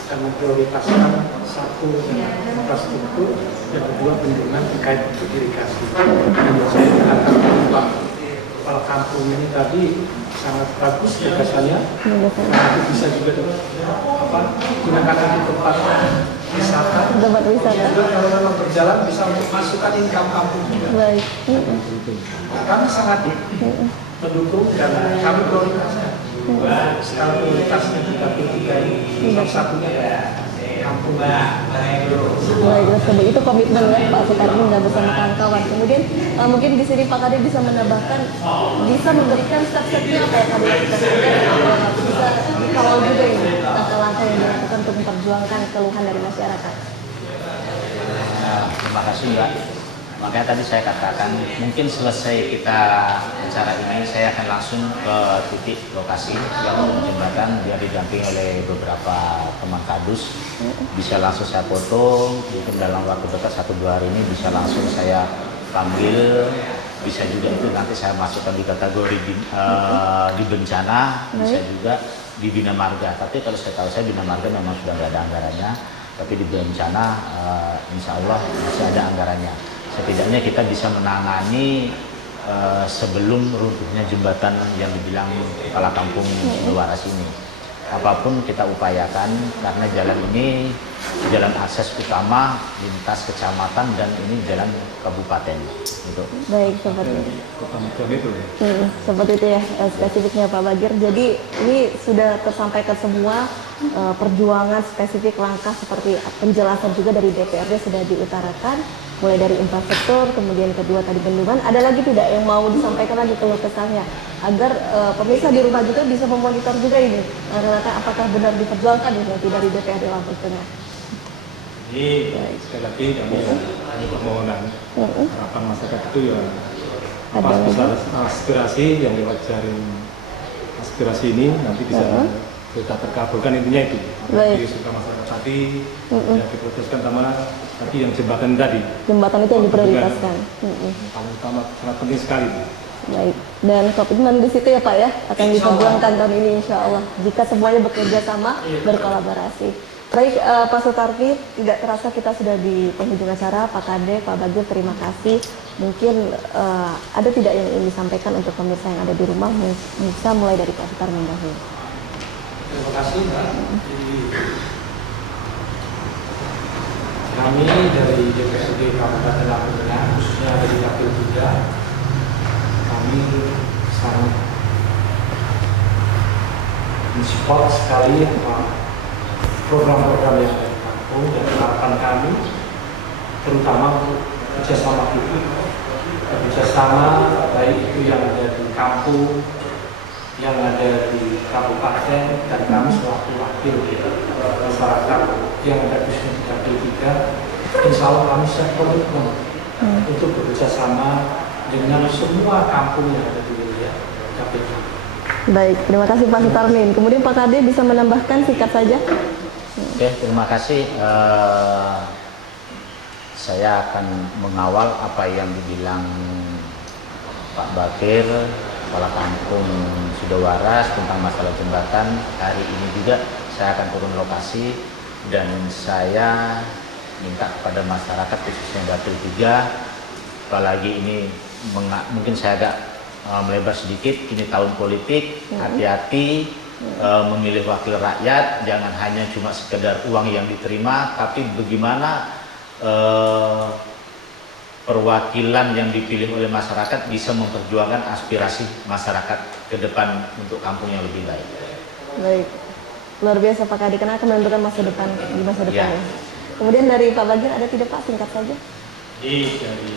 dan memprioritaskan satu infrastruktur dan kedua bendungan terkait untuk irigasi. Dan saya akan Pak Kepala Kampung ini tadi sangat bagus gagasannya. Itu bisa juga gunakan untuk tempat wisata. Tempat wisata. Juga kalau memang berjalan bisa memasukkan income kampung juga. Baik. Kami sangat mendukung dan kami prioritasnya. Sekarang prioritasnya kita bertiga ini nomor satunya kampung. Baik, itu komitmen ya Pak Sutarmin dan bersama kawan-kawan. Kemudian mungkin di sini Pak Kadek bisa menambahkan, bisa memberikan step-stepnya apa yang Kadek lakukan, bisa dikawal juga ini langkah-langkah yang dilakukan untuk memperjuangkan keluhan dari masyarakat. Nah, Terima kasih Mbak. Makanya tadi saya katakan mungkin selesai kita acara ini saya akan langsung ke titik lokasi yang jembatan biar didampingi oleh beberapa teman kadus. Bisa langsung saya foto, mungkin dalam waktu dekat 1-2 hari ini bisa langsung saya panggil. Bisa juga itu nanti saya masukkan di kategori di bencana, bisa juga di Bina Marga. Tapi kalau saya tahu saya Bina Marga memang sudah nggak ada anggarannya, tapi di bencana insya Allah masih ada anggarannya. Setidaknya kita bisa menangani sebelum runtuhnya jembatan yang dibilang kepala kampung Sidowaras ini. Apapun kita upayakan karena jalan ini jalan akses utama lintas kecamatan dan ini jalan kabupaten. Gitu. Baik, seperti itu. Seperti itu ya spesifiknya Pak Bagir. Jadi ini sudah tersampaikan semua perjuangan spesifik langkah seperti penjelasan juga dari DPRD sudah diutarakan. Mulai dari infrastruktur, kemudian kedua tadi bendungan. Ada lagi tidak yang mau disampaikan lagi keluh kesahnya agar pemirsa di rumah juga bisa memonitor juga ini rata-rata apakah benar diperjuangkan nanti dari DPRD Lampung Tengah. Jadi sekali lagi kami permohonan harapan masyarakat itu ya aspirasi yang lewat jaring aspirasi ini nanti bisa kita terkabulkan, intinya itu. Jadi suka masyarakat tadi ya diputuskan sama tadi yang jembatan tadi. Jembatan itu yang diprioritaskan. Paling utama sangat penting sekali. Baik, dan komitmen di situ ya Pak ya akan diperjuangkan tahun ini insya Allah jika semuanya bekerja sama berkolaborasi. Baik Pak Sutarvi, tidak terasa kita sudah di penghujung acara. Pak Kade, Pak Bagir, terima kasih. Mungkin ada tidak yang ingin disampaikan untuk pemirsa yang ada di rumah, bisa mulai dari Pak Sutarvi dahulu. Terima kasih Mbak. Kami dari DPRD Kabupaten Lampung Tengah, khususnya dari Dapil 3, kami sangat mensupport sekali program-program yang ada di kampung dan harapan kami, terutama untuk kerjasama publik, kerjasama baik itu yang ada di kampung, yang ada di kabupaten, dan kami selaku wakil masyarakat yang ada di Dapil 3, insya Allah kami siap komitmen untuk bekerjasama dengan semua kampung yang ada di wilayah Dapil 3. Baik, terima kasih Pak Sutarmin. Kemudian Pak Kade bisa menambahkan singkat saja. Oke, terima kasih. Saya akan mengawal apa yang dibilang Pak Bagir, Kepala Kampung Sidowaras tentang masalah jembatan. Hari ini juga saya akan turun lokasi dan saya minta kepada masyarakat khususnya Dapil 3, apalagi ini mungkin saya agak melebar sedikit, ini tahun politik, hati-hati memilih wakil rakyat, jangan hanya cuma sekedar uang yang diterima, tapi bagaimana perwakilan yang dipilih oleh masyarakat bisa memperjuangkan aspirasi masyarakat ke depan untuk kampung yang lebih baik. Baik, luar biasa Pak Kade, karena akan menentukan masa depan di masa depan ya. Kemudian dari Pak Bagir ada tidak Pak, singkat saja? Jadi dari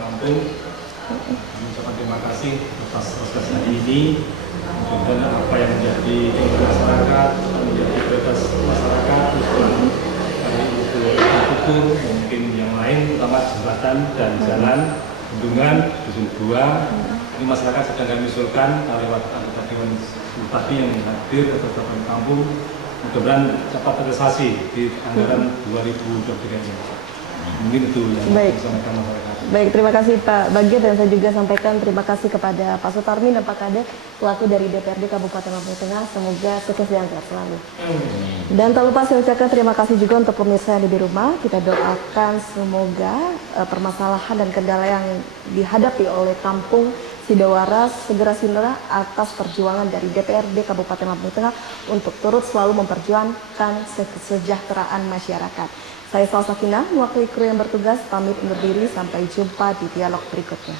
Lampung, kami ucapkan terima kasih atas proses hari ini. Mudah-mudahan apa yang menjadi masyarakat, menjadi prioritas masyarakat, baik itu infrastruktur, mungkin yang lain, terutama jembatan dan jalan, bendungan, dusun dua. Ini masyarakat sedang kami usulkan lewat anggota Dewan Bupati yang hadir atau beberapa kampung. Mudah-mudahan cepat terrealisasi di anggaran 2023 ini. Mungkin itu yang disampaikan masyarakat. Baik, terima kasih Pak Bagir, dan saya juga sampaikan terima kasih kepada Pak Sutarmin dan Pak Kade selaku dari DPRD Kabupaten Lampung Tengah. Semoga sukses dan sehat selalu. Dan tak lupa saya ucapkan terima kasih juga untuk pemirsa yang ada di rumah. Kita doakan semoga permasalahan dan kendala yang dihadapi oleh kampung Sidowaras segera sinerah atas perjuangan dari DPRD Kabupaten Lampung Tengah untuk turut selalu memperjuangkan kesejahteraan masyarakat. Saya Salsakinah, mewakili kru yang bertugas, pamit undur diri, sampai jumpa di dialog berikutnya.